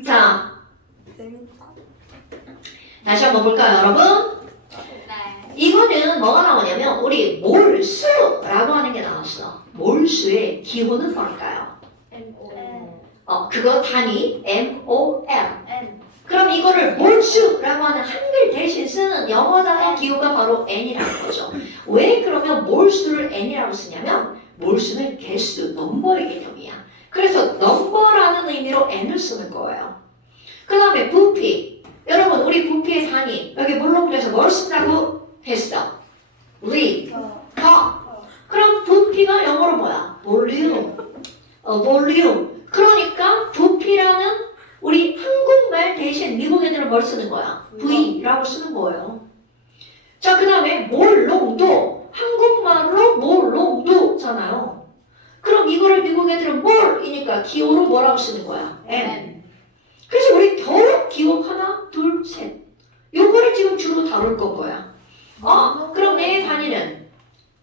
자, 재밌다. 다시 한번 볼까요, 여러분? 네. 이거는 뭐가 나오냐면 우리 몰수라고 하는 게 나왔어. 몰수의 기호는 뭘까요? N 그거 단위 MOL. N 그럼 이거를 몰수라고 하는 한글 대신 쓰는 영어 단어 기호가 바로 N이라는 거죠. 왜 그러면 몰수를 N이라고 쓰냐면 몰수는 개수, 넘버의 개념이야. 그래서 넘버라는 의미로 N을 쓰는 거예요. 그 다음에 부피. 여러분 우리 부피의 단위 여기 물렁에서 뭘 쓴다고 했어? 그럼 부피가 영어로 뭐야? 볼륨. 볼륨. 그러니까 부피라는 우리 한국말 대신 미국 애들은 뭘 쓰는 거야? V라고 쓰는 거예요. 자, 그 다음에 몰롱도 한국말로 몰롱도잖아요. 그럼 이거를 미국 애들은 몰이니까 기호로 뭐라고 쓰는 거야? M. 그래서 우리 겨우 기호 하나, 둘, 셋. 요거를 지금 주로 다룰 거야. 그럼 내 단위는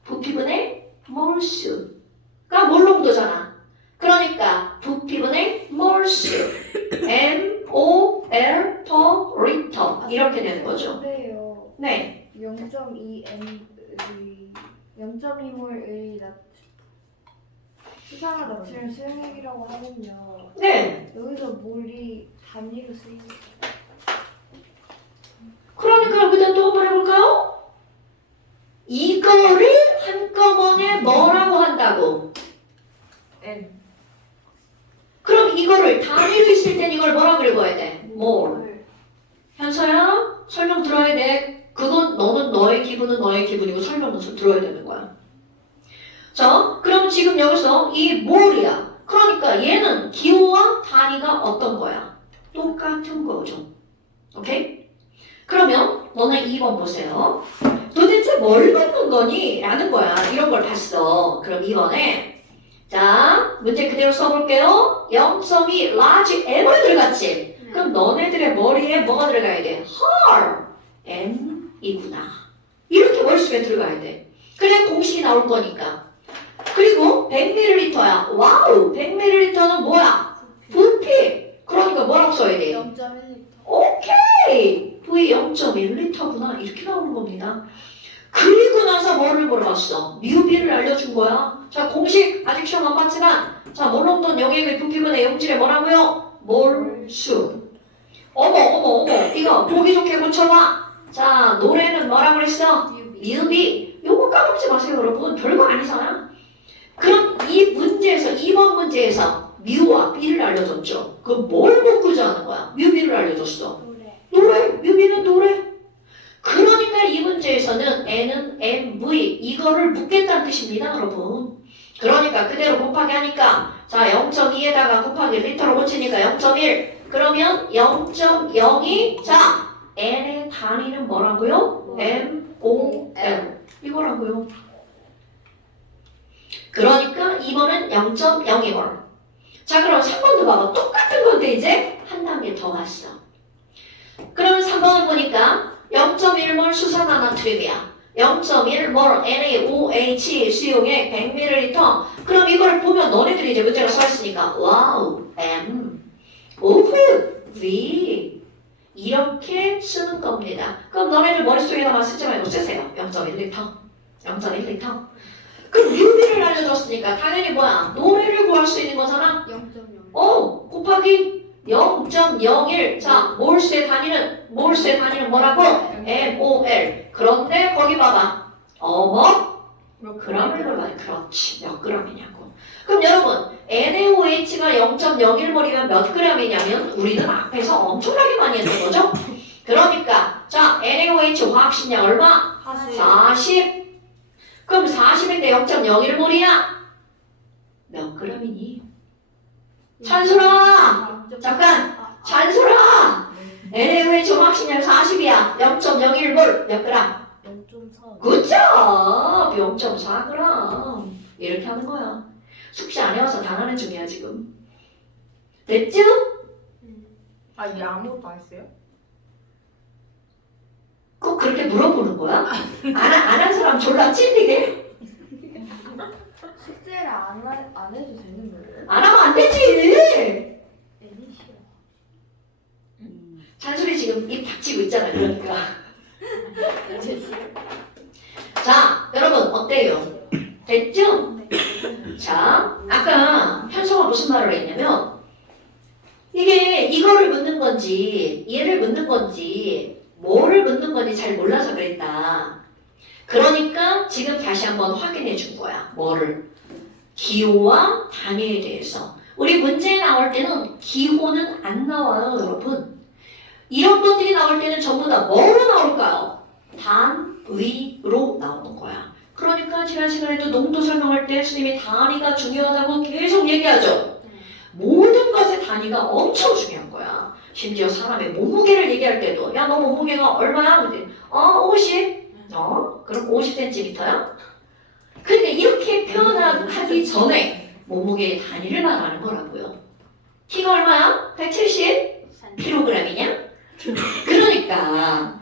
부피분의 몰수가 몰롱도잖아. 그러니까 부피분의 몰수 MOL per liter 이렇게 되는 거죠. 근데요. 네. 0.2몰의 수산화 나트륨 수용액이라고 하면요. 네. 여기서 몰이 단위로 쓰이는 그러니까 여기다 또 한번 해볼까요? 이거를 한꺼번에 뭐라고 한다고? N. 그럼 이거를 단위로 있을 땐 이걸 뭐라고 읽어야 돼? 몰. 현서야 설명 들어야 돼. 그건 너는 너의 기분은 너의 기분이고 설명은 들어야 되는 거야. 자, 그럼 지금 여기서 이 몰이야. 그러니까 얘는 기호와 단위가 어떤 거야? 똑같은 거죠. 오케이? 그러면 너네 2번 보세요. 도대체 뭘 받는 거니? 라는 거야. 이런 걸 봤어. 그럼 2번에 자, 문제 그대로 써볼게요. 0.2 large M을 들어갔지? 그럼 너네들의 머리에 뭐가 들어가야 돼? her M이구나. 이렇게 머릿속에 들어가야 돼. 그래 공식이 나올 거니까. 그리고 100ml야. 와우! 100ml는 뭐야? 부피! 그러니까 뭐라고 써야 돼? 0.1L. 오케이! V 0.1L구나. 이렇게 나오는 겁니다. 그리고 나서 뭐를 물어봤어? 뮤비를 알려준 거야. 자, 공식 아직 시험 안 봤지만 자, 몰롱돈 영역의 부피분의 영질의 뭐라고요? 몰수. 어머. 이거 보기 좋게 고쳐봐. 자, 노래는 뭐라고 그랬어? 뮤비. 요거 까먹지 마세요, 여러분. 별거 아니잖아. 그럼 이 문제에서 2번 문제에서 뮤와 비를 알려줬죠. 그럼 뭘 묶고자 는 거야? 뮤비를 알려줬어. 노래. 뮤비는 노래. 그러니까 이 문제에서는 N은 MV 이거를 묻겠다는 뜻입니다, 여러분. 그러니까 그대로 곱하기 하니까 자 0.2에다가 곱하기 리터로 고치니까 0.1 그러면 0.02 자 N의 단위는 뭐라고요? MOL 이거라고요. 그러니까 2번은 0.02몰. 자 그럼 3번도 봐봐. 똑같은 건데 이제 한 단계 더 갔어. 그러면 3번을 보니까 0.1몰 수산화 나트륨이야. 0.1몰 NaOH 수용액 100ml. 그럼 이걸 보면 너네들이 이제 문제가 써있으니까 와우 M 오픈 V 이렇게 쓰는 겁니다. 그럼 너네들 머릿속에다가 쓰지 말고 쓰세요. 0.1L 0.1L. 그럼 뮤비를 알려줬으니까 당연히 뭐야? 노래를 구할 수 있는 거잖아. 0.0. 곱하기 0.01. 자, 몰수의 단위는 뭐라고? MOL. 그런데 거기 봐봐. 그램을 봐야 그렇지. 몇 그램이냐고. 그럼 여러분, NaOH가 0.01몰이면 몇 그램이냐면 우리는 앞에서 엄청나게 많이 했던 거죠? 그러니까 자, NaOH 화학식량 얼마? 40. 그럼 40인데 0.01몰이야? 몇 그램이니? 찬솔아! 잠깐! 찬솔아! NaOH 화학식량 40이야. 0.01몰 몇 그램? 0.4. 굿잡! 0.4g. 이렇게 하는 거야. 숙제 안 해와서 당하는 중이야, 지금. 됐죠? 얘 아무것도 안 했어요? 꼭 그렇게 물어보는 거야? 안 한 사람 졸라 찔리게? 숙제를 안 해도 되는 거예요? 안 하면 안 되지! 애니 싫어. 잔소리 지금 입 닥치고 있잖아. 그러니까. 자, 여러분 어때요? 됐죠? 자, 아까 현서가 무슨 말을 했냐면 이게 이거를 묻는 건지 얘를 묻는 건지 뭐를 묻는 건지 잘 몰라서 그랬다. 그러니까 지금 다시 한번 확인해 준 거야. 뭐를? 기호와 단위에 대해서. 우리 문제에 나올 때는 기호는 안 나와요, 여러분. 이런 것들이 나올 때는 전부 다 뭐로 나올까요? 단위로 나오는 거야. 그러니까 지난 시간에도 농도 설명할 때 스님이 단위가 중요하다고 계속 얘기하죠. 모든 것의 단위가 엄청 중요한 거야. 심지어 사람의 몸무게를 얘기할 때도 야, 너 몸무게가 얼마야? 근데 50? 그럼 50cm야? 근데 이렇게 표현하기 전에 몸무게의 단위를 말하는 거라고요. 키가 얼마야? 170kg이냐? 그러니까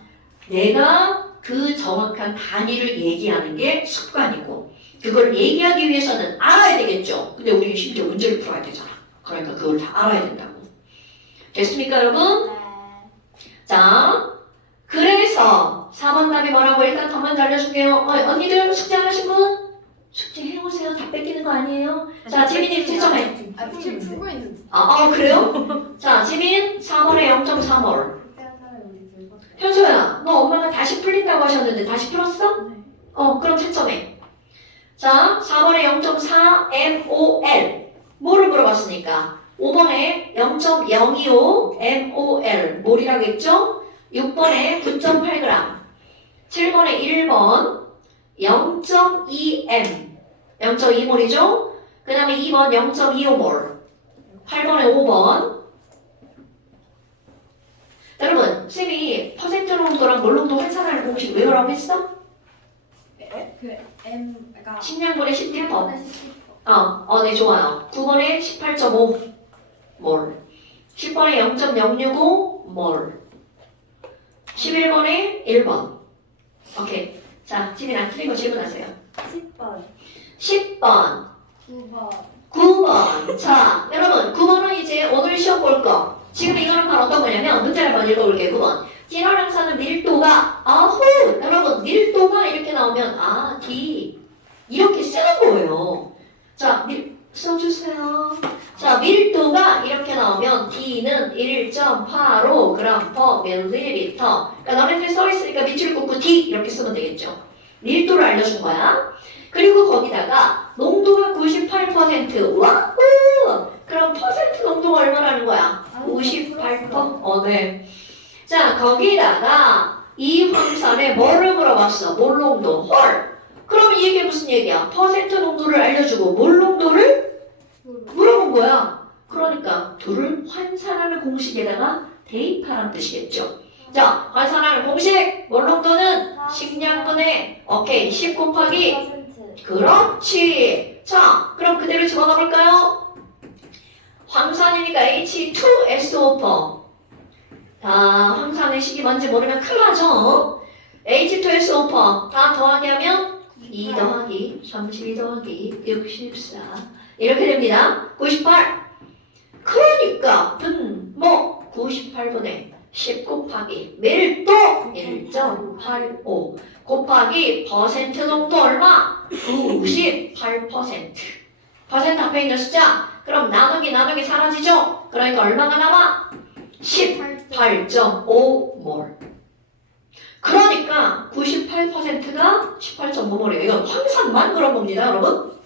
내가 그 정확한 단위를 얘기하는 게 습관이고 그걸 얘기하기 위해서는 알아야 되겠죠. 근데 우리 심지어 문제를 풀어야 되잖아. 그러니까 그걸 다 알아야 된다고. 됐습니까, 여러분? 자, 그래서 4번 답이 뭐라고 일단 한 번 더 알려줄게요. 언니들 숙제 안 하신 분? 숙제 해오세요. 다 뺏기는 거 아니에요? 자, 지민이 채점해. 지금 풀고 있는데. 그래요? 자, 지민 4번에 0.3월. 현소야, 너 엄마가 다시 풀린다고 하셨는데 다시 풀었어? 그럼 채점해. 자, 4번에 0.4 MOL. 뭐를 물어봤으니까? 5번에 0.025 MOL. 몰이라겠죠? 6번에 9.8g. 7번에 1번 0.2M. 0.2몰이죠? 그 다음에 2번 0.25몰. 8번에 5번. 여러분, 쌤이 퍼센트 농도랑 몰 농도 환산하는 공식 외우라고 했어? 그러니까 10년분의 11번. 네, 좋아요. 9번에 18.5몰. 10번에 0.065몰. 11번에 1번. 오케이. 자, 지민 안 틀린 거 질문하세요. 10번. 10번. 9번. 9번. 자, 여러분, 9번은 이제 오늘 시험 볼 거. 지금 이거는 바로 어떤 거냐면, 문제를 한번 읽어볼게요. 9번. 진화랑산은 밀도가, 여러분, 밀도가 이렇게 나오면, D. 이렇게 쓰는 거예요. 자, 써주세요. 자, 밀도가 이렇게 나오면 D는 1.85g/ml. 그러니까 너네들 써있으니까 밑줄 긋고 D 이렇게 쓰면 되겠죠. 밀도를 알려준 거야. 그리고 거기다가 농도가 98%. 와우! 그럼 퍼센트 농도가 얼마라는 거야? 98%? 네. 자, 거기다가 이 황산에 뭐를 물어봤어? 몰 농도. 헐! 그럼 이게 무슨 얘기야? 퍼센트 농도를 알려주고 몰 농도를 물어본 거야. 그러니까 둘을 환산하는 공식에다가 대입하라는 뜻이겠죠. 자, 환산하는 공식! 몰 농도는 식량분의 10 곱하기 그렇지. 자, 그럼 그대로 집어넣어 볼까요? 황산이니까 H2SO4. 자, 황산의 식이 뭔지 모르면 큰일 나죠? H2SO4 다 더하기 하면 2 더하기 32 더하기 64 이렇게 됩니다. 98. 그러니까 98분의 10 곱하기 밀도 1.85 곱하기 퍼센트 농도 얼마? 98%. 퍼센트 앞에 있는 숫자. 그럼 나누기 사라지죠? 그러니까 얼마가 남아? 18.5몰. 그러니까 98%가 18.5몰이에요. 이건 황산만 그런 겁니다, 여러분.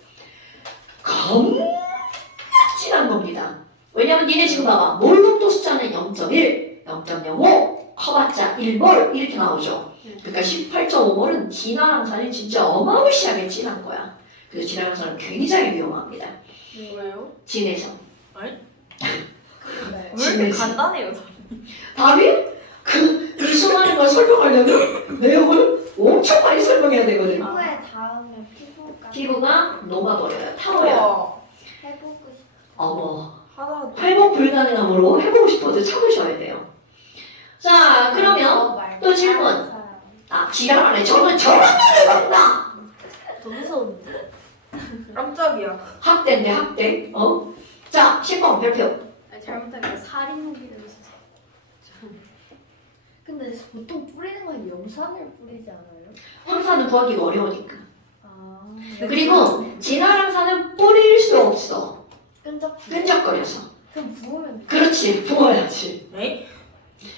겁나 진한 겁니다. 왜냐면 니네 지금 봐봐. 몰 농도 숫자는 0.1, 0.05, 커봤자 1몰 이렇게 나오죠. 그러니까 18.5몰은 진화황산이 진짜 어마무시하게 진한 거야. 그래서 진화황산은 굉장히 위험합니다. 왜요? 진해서. 왜 진해서. 이렇게 간단해요? 답이? 이 수많은 걸 설명하려면 내용을 엄청 많이 설명해야 되거든요. 피부에 닿으면 피부가 피부가 녹아버려요. 타버려요. 해보고 싶어. 어머. 하나 회복 불가능함으로 해보고 싶어도 참으셔야 돼요. 자, 그러면 또 질문. 지랄하네. 저런 말을 한다. 더 무서운데? 깜짝이야. 학대인데 학대. 자, 10번 별표. 잘못하니까 살인 후기를 했어. 보통 뿌리는 건 염산을 뿌리지 않아요? 황산은 구하기가 어려우니까. 아. 그리고 진화황산은 뿌릴 수 없어. 끈적거려서. 그럼 부으면 그렇지, 부어야지. 네?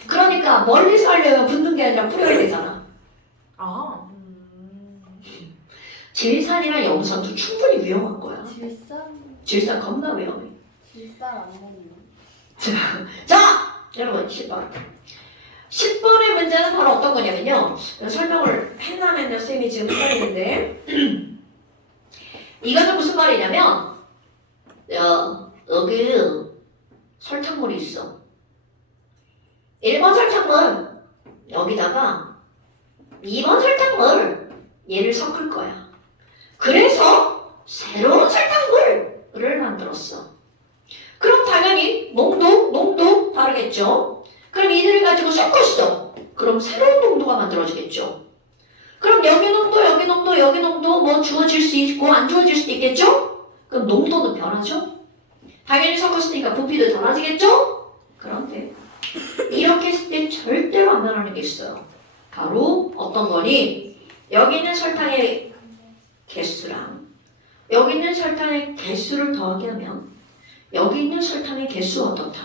그러니까 멀리서 하려면 붓는 게 아니라 뿌려야 되잖아. 아. 질산이나 염산도 충분히 위험한 거야. 질산 겁나 위험해. 질살 안 먹나? 자, 여러분 10번. 10번의 문제는 바로 어떤 거냐면요. 설명을 했나 안 했나 쌤이 지금 헷갈리는데 이거는 무슨 말이냐면 여기 설탕물이 있어. 1번 설탕물 여기다가 2번 설탕물 얘를 섞을 거야. 그래서 새로운 설탕물을 만들었어. 그럼 당연히 농도 다르겠죠. 그럼 이들을 가지고 섞었어. 그럼 새로운 농도가 만들어지겠죠. 그럼 여기 농도 뭐 주어질 수 있고 안 주어질 수도 있겠죠. 그럼 농도는 변하죠. 당연히 섞었으니까 부피도 달라지겠죠. 그런데 이렇게 했을 때 절대로 안 변하는 게 있어요. 바로 어떤 거니? 여기 있는 설탕의 개수랑 여기 있는 설탕의 개수를 더하게 하면 여기 있는 설탕의 개수가 어떻다?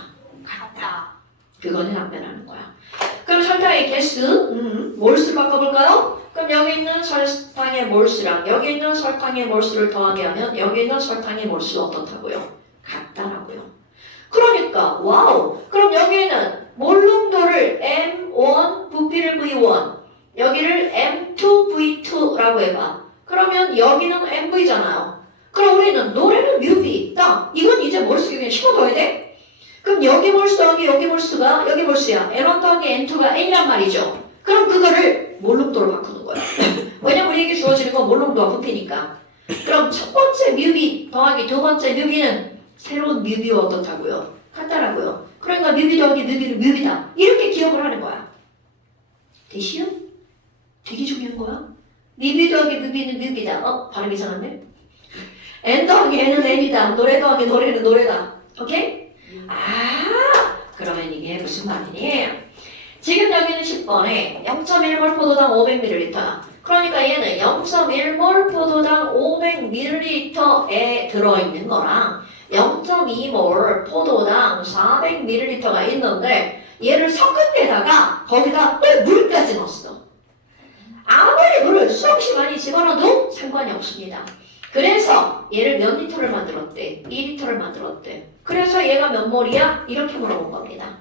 같다. 그거는 안 변하는 거야. 그럼 설탕의 개수, 몰수 바꿔볼까요? 그럼 여기 있는 설탕의 몰수랑 여기 있는 설탕의 몰수를 더하게 하면 여기 있는 설탕의 몰수가 어떻다고요? 같다라고요. 그러니까 와우. 그럼 여기에는 몰농도를 M1, 부피를 V1, 여기를 M2V2라고 해봐. 그러면 여기는 MV잖아요. 그럼 우리는 노래는 뮤비, 딱 이건 이제 몰수 그냥 심어둬야 돼. 그럼 여기 몰수 더하기 여기 몰수가 여기 몰수야. N1 더하기 N2가 N이란 말이죠. 그럼 그거를 몰농도로 바꾸는 거야. 왜냐면 우리에게 주어지는 건 몰농도와 부피니까. 그럼 첫 번째 뮤비 더하기 두 번째 뮤비는 새로운 뮤비와 어떻다고요? 같다라고요. 그러니까 뮤비 더하기 뮤비는 뮤비다. 이렇게 기억을 하는 거야. 대시요? 되게 중요한 거야. 뮤비 더하기 뮤비는 뮤비다. 발음 이상한데? N 더하기 N은 N이다. 노래 더하기 노래는 노래다. 오케이? 그러면 이게 무슨 말이니? 지금 여기는 10번에 0.1몰 포도당 500ml. 그러니까 얘는 0.1몰 포도당 500ml에 들어있는 거랑 0.2몰 포도당 400ml가 있는데 얘를 섞은 데다가 거기다 또 물까지 넣었어. 아무리 물을 수없이 많이 집어넣어도 상관이 없습니다. 그래서 얘를 몇 리터를 만들었대? 2리터를 만들었대. 그래서 얘가 몇 몰이야? 이렇게 물어본 겁니다.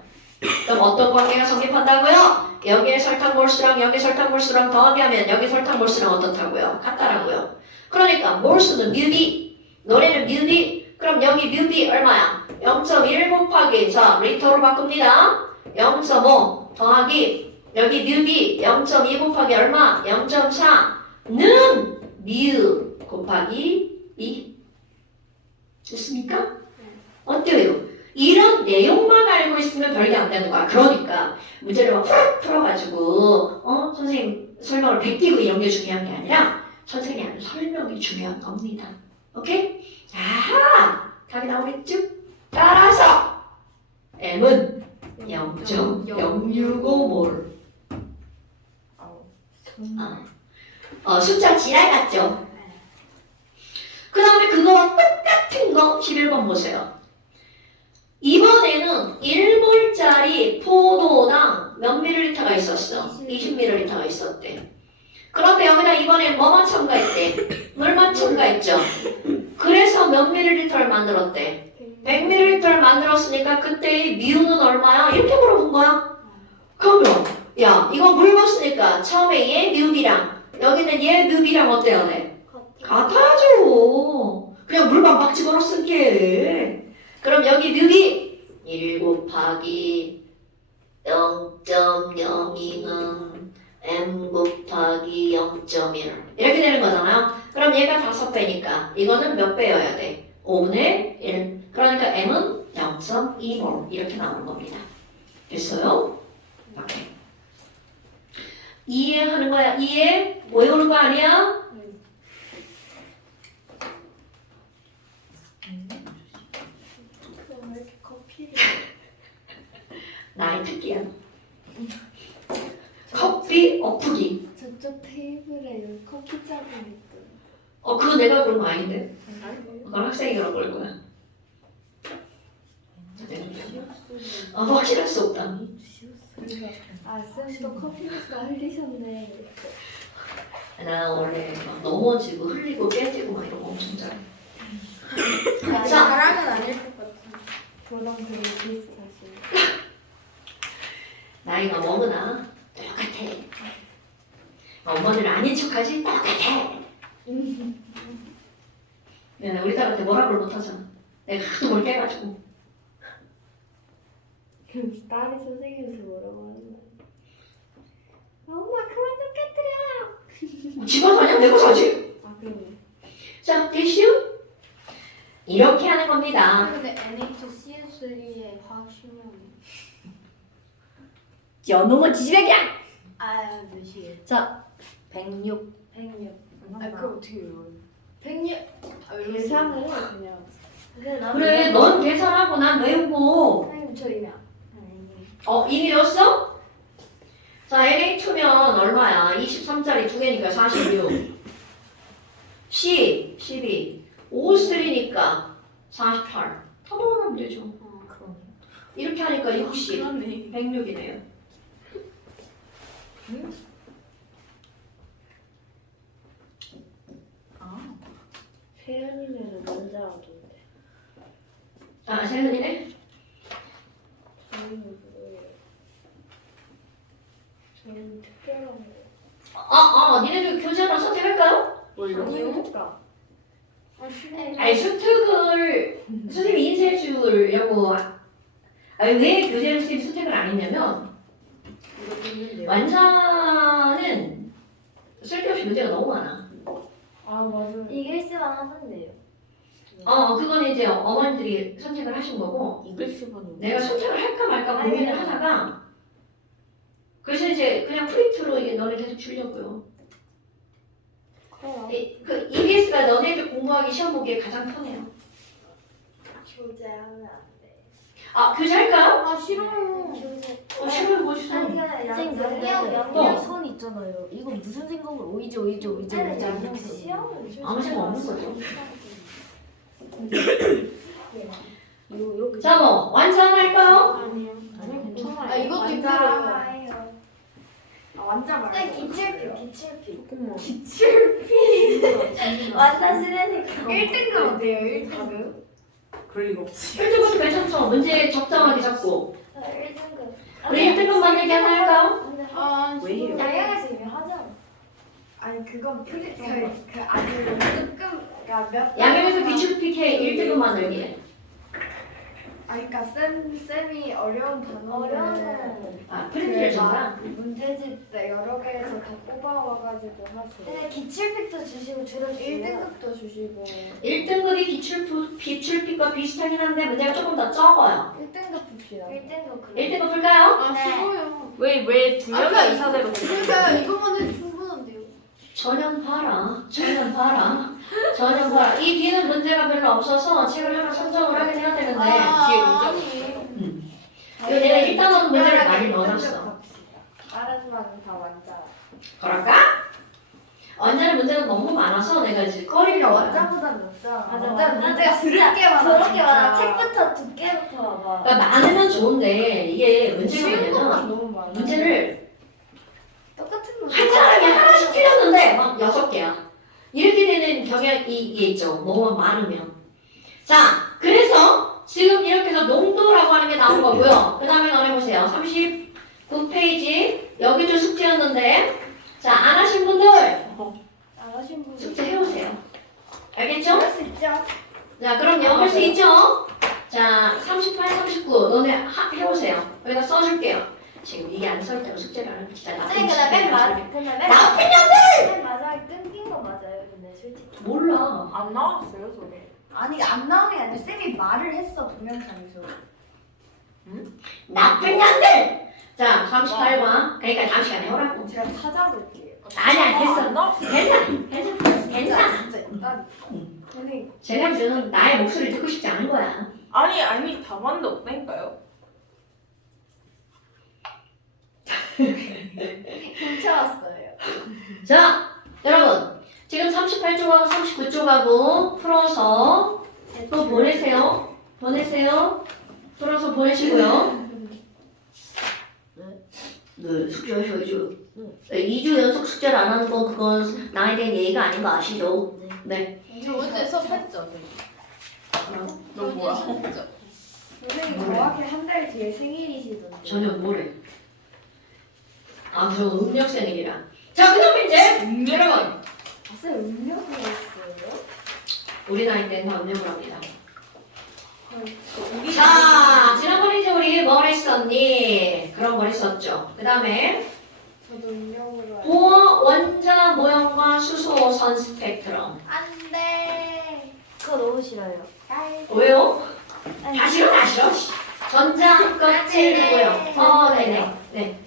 그럼 어떤 관계가 성립한다고요? 여기에 설탕 몰수랑 여기 설탕 몰수랑 더하게 하면 여기 설탕 몰수랑 어떻다고요? 같다라고요. 그러니까 몰수는 뮤비, 노래는 뮤비. 그럼 여기 뮤비 얼마야? 0.1 곱하기 자 리터로 바꿉니다. 0.5 더하기 여기 뮤비 0.2 곱하기 얼마? 0.4는 뮤 곱하기 2 됐습니까? 어때요? 이런 내용만 알고 있으면 별게 안 되는 거야. 그러니까 문제를 막 훅 풀어가지고 선생님 설명을 베끼고 이런 게 중요한 게 아니라 선생님이 하는 설명이 중요한 겁니다. 오케이? 아하! 답이 나오겠죠? 따라서 M은 0.065몰 숫자 지랄 같죠? 그 다음에 그거와 똑같은 거 11번 보세요. 이번에는 1몰짜리 포도당 몇 밀리리터가 있었어? 20밀리리터가 있었대. 그런데 여기다 이번에 뭐만 첨가했대? 물만 첨가했죠? 그래서 몇 밀리리터를 만들었대? 100밀리리터를 만들었으니까 그때의 뮤는 얼마야? 이렇게 물어본 거야. 그러면 야 이거 물 넣었으니까 처음에 얘 뮤비랑 여기는 얘 뮤비랑 어때요? 네? 같아죠. 그냥 물만 막 집어넣었을게. 그럼 여기 뮤비 1 곱하기 0.02는 M 곱하기 0.1 이렇게 되는 거잖아요. 그럼 얘가 5배니까 이거는 몇 배여야 돼? 5분의 1. 그러니까 M은 0.2몰 이렇게 나오는 겁니다. 됐어요? 오케이. 이해하는 거야? 이해? 외우는 거 아니야? 그럼 왜 이렇게 커피를 나의 특기야. 커피 엎기. 저쪽 테이블에 여기 커피 자국 있던. 그거 내가 그런 거 아닌데. 넌 학생이 그런 걸 거야. 확실할 수 없다. 아 쌤도 커피 먹다 흘리셨네. 나 원래 막 넘어지고 흘리고 깨지고 막 이런 거 엄청 잘해. 자, 자랑은 아닐 것 같아. 저랑 되게 비슷하시. 나이가 먹으나 똑같아. 엄마들 아닌 척하지 똑같아. 내가 우리 딸한테 뭐라고 못하잖아. 내가 하도 뭘 깨가지고. 그럼 딸이 선생님한테 뭐라고 하는 거야? 엄마 그만 좀 깨뜨려. 집안 사냐? 내가 사지. 아 그러네. 자, 디슈. 이렇게 하는 겁니다. 근데 NHCS3의 화학 실험. 연놈은 지지백이야. 아 몇이에요? 자, 106. 106. 아 그거 어떻게 외워요? 106. 계산을 그냥. 그래, 넌 계산하고 난 외우고. 선생님 저 이면. 이미 외웠어? 자, NA2면 얼마야? 23짜리 두 개니까 46. 10, 12. O3니까 48. 더더하면 되죠. 그러네. 이렇게 하니까 60. 그러네. 106이네요. 세연이는 먼저 하던데. 아, 세연이네? 저희는 뭐예요? 저희는 특별한 거. 니네들 교재하나 선택할까요? 아니요. 아니, 수특을 선생님이 인쇄해 주려고. 왜 교재를 선생님이 선택을 안 했냐면, 이거 있는데요. 완자는 쓸데없이 문제가 너무 많아. 아 맞아요. 이길 수만 하던데요. 그건 이제 어머니들이 선택을 하신 거고, 이글 수반은 내가 선택을 할까 말까 고민을 하다가, 그래서 이제 그냥 프린트로 이게 너네 계속 주려고요. 그래요. 그 EBS가 너네들 공부하기 시험 보기에 가장 편해요. 교제하면 안 돼. 교재 할까요? 아 싫어요. 교제. 싫어요, 뭐 주세요. 아니 그냥 선생님, 양념 선 있잖아요. 이건 무슨 생각으로 오이지 네, 이렇게 시험을 아무 생각 없는 거죠. 이렇게. 자, 뭐 완전 할까요? 아니요. 아니 괜찮아요. 아 이것도 힘들어요. 아 완자 말고. 네 기출피. 조금만. 완전 쓰레니까. 1등급 어때요? 1등급? 그럴 리가 없지. 1등급도 괜찮죠? 문제 적정하게 잡고. 1등급. 우리 1등급 만들기 하나 할까요? 아 왜 해요? 양양에서 이미 하잖아. 아니 그건 그 아니고 조금 몇. 양형에서 기출 PK 1등급 만들기. 그러니까 쌤이 어려운 단어를 어려운. 프린트를 준다? 문제집 때 여러 개에서 다 뽑아와가지고 하세요. 근데 기출픽도 주시고 들어주세요. 1등급도 주시고 1등급이 기출픽과 비슷하긴 한데 문제가 조금 더 적어요. 1등급 봅시다. 1등급 그래. 1등급 풀까요? 아 네. 싫어요. 왜두 명이 아까 이사대로 그러니까 이거만 해도 충분한데요. 전혀 봐라. 이 뒤는 문제가 별로 없어서 책을 하나 선정을 하긴 해야 되는데 뒤에 문제 아니. 이거 내가 1단원 문제를 많이 넣어놨어. 다른 말은 다 완자. 그럴까? 원자는 문제가 너무 많아서 내가 이제 꺼리려 그러니까 요 완자보다 몇자. 맞아. 문제가 진짜 그렇게 많아. 저렇게 많아. 진짜. 책부터 두께부터 봐봐. 그러니까 많으면 좋은데 이게 문제가 쉬운 것만 뭐냐면 너무 많아. 문제를 똑같은 거. 한 사람이 하나씩 틀렸는데 막 6개야. 이렇게 되는 경향이 있죠. 너무 많으면. 자, 그래서 지금 이렇게 해서 농도라고 하는 게 나온 거고요. 그 다음에 너네 보세요. 39페이지. 여기도 숙제였는데. 자, 안 하신 분들 안 하신 분. 숙제 해오세요. 알겠죠? 할수 있죠. 자, 그럼요. 할 수 있죠? 자, 38, 39. 너네 해오세요. 여기다 써줄게요. 지금 이게 안 써 있다고 숙제를 안 하면 진짜 나쁜 선생님 근데 맨 짓이야. 나쁜 맨 마지막에 끊긴 거 맞아요. 근데 솔직히. 몰라. 안 나왔어요 저게. 아니 안 나오는 게 아니라 쌤이 말을 했어 동영상에서. 나쁜 년들! 자, 38번. 그러니까 다음 시간에 오라고. 제가 찾아볼게요. 아니야, 됐어. 안 나왔어. 괜찮아. 진짜 일단 선생님 제가 이제는 나의 목소리를 듣고 싶지 않은 거야. 아니 답안도 없다니까요. 훔쳐왔어요. 자, 여러분. 지금 38쪽하고 39쪽하고 풀어서 또 보내세요. 풀어서 보내시고요. 네, 숙제하셔야죠. 2주 연속 숙제를 안 하는 건 그건 나에 대한 예의가 아닌 거 아시죠? 네. 저번주에 수업했죠. 너 뭐야? 선생님 정확히 한 달 뒤에 생일이시던데. 저녁 뭐래? 아, 저 음력 생일이라. 자, 그 다음에 이제 여러분. 쌤 음력이 있어요? 우리 나이 때는 다 음력을 합니다. 우리 자, 지난번에 이제 우리 뭘 했었니? 그런 걸 했었죠. 그 다음에 저도 음력으로 알고. 보어 원자 모형과 수소선 스펙트럼. 안돼. 그거 너무 싫어요. 왜요? 다 싫어. 전자 껍질 누구요? 네네. 네.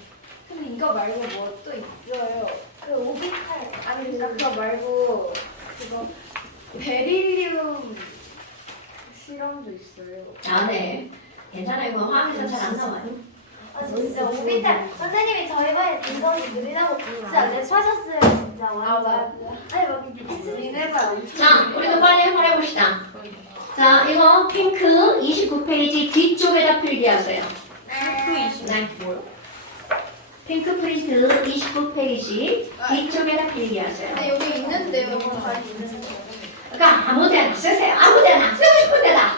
근데 이거 말고 뭐 또 있어요? 그 오비탈 아니 그거 말고 그거 베릴리움 실험도 있어요. 아, 네. 괜찮아요. 그거 화학에서 잘 안 나와요. 아 진짜 오비탈 선생님이 저희반에 등급이 느리다고 진짜 랩하셨어요 진짜 완전. 아니 막 니네가 엄청. 자, 우리도 빨리 한번 해봅시다. 자, 이거 핑크 29페이지 뒤쪽에다 필기하세요. 그 20. 네. 뭐요? 핑크 프린트 29페이지 뒤쪽에다 필기하세요. 근데 여기 있는데요. 잘 있는데. 그러니까 아무 데나 쓰세요. 아무 데나 쓰고 싶은 데다.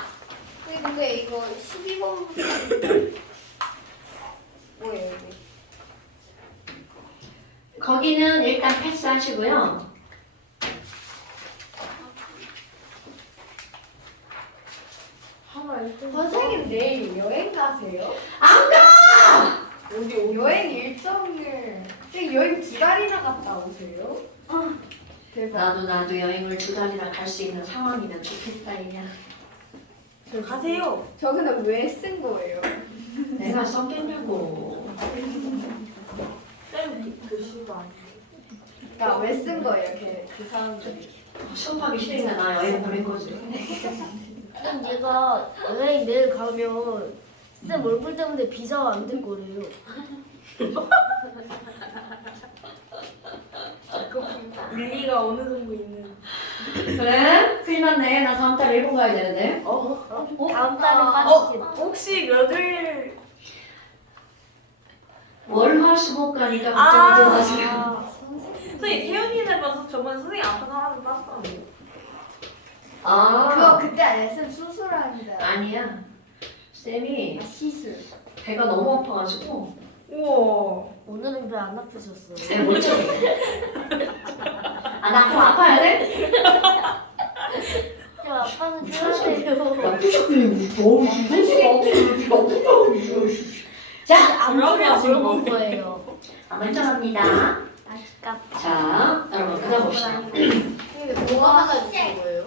근데 이거 12번부터 뭐예요 여기? 거기는 일단 패스하시고요. 선생님 내일 여행 가세요? 안 가! 어디 여행 일정을 선생님 여행 2달이나 갔다 오세요? 대박. 나도 여행을 2달이나 갈 수 있는 상황이면 좋겠다 이냐. 가세요. 저 근데 왜 쓴 거예요? 내가 썼겠냐고. 쌤 교실도 아니고. 그러니까 왜 쓴 거예요? 그 사람들이. 수업하기 싫으니까 나 여행 보낸 거지. 쌤 얘가 여행 내일 가면 쌤 얼굴 때문에 비자가 안 될 거래요. 일리가 어느 정도 있는. 그래? 큰일 났네. 나 다음 달에 일본 가야 되는데. 다음 달에 빠지겠다. 혹시 몇일 월화수목 가니까 걱정하지 마세요. 아, 선생님 태연이네 봐서 저번에 선생님 앞에 사람을 봤었는데. 그거 아, 그때 아니야? 쌤 수술합니다. 아니야. 쌤이 시술. 배가 너무 아파가지고 우와. 오늘은 배 안 아프셨어요. 내가 못 참아. 아, 나 그럼 아파야 돼? 저 아빠는 좋아해요. 아프셨군요. 자, 안 보면 물어본 거예요. 먼저 갑니다. 아깝다. 자, 여러분 그다음 봅시다. 근데 뭐가 하나 주신 거예요?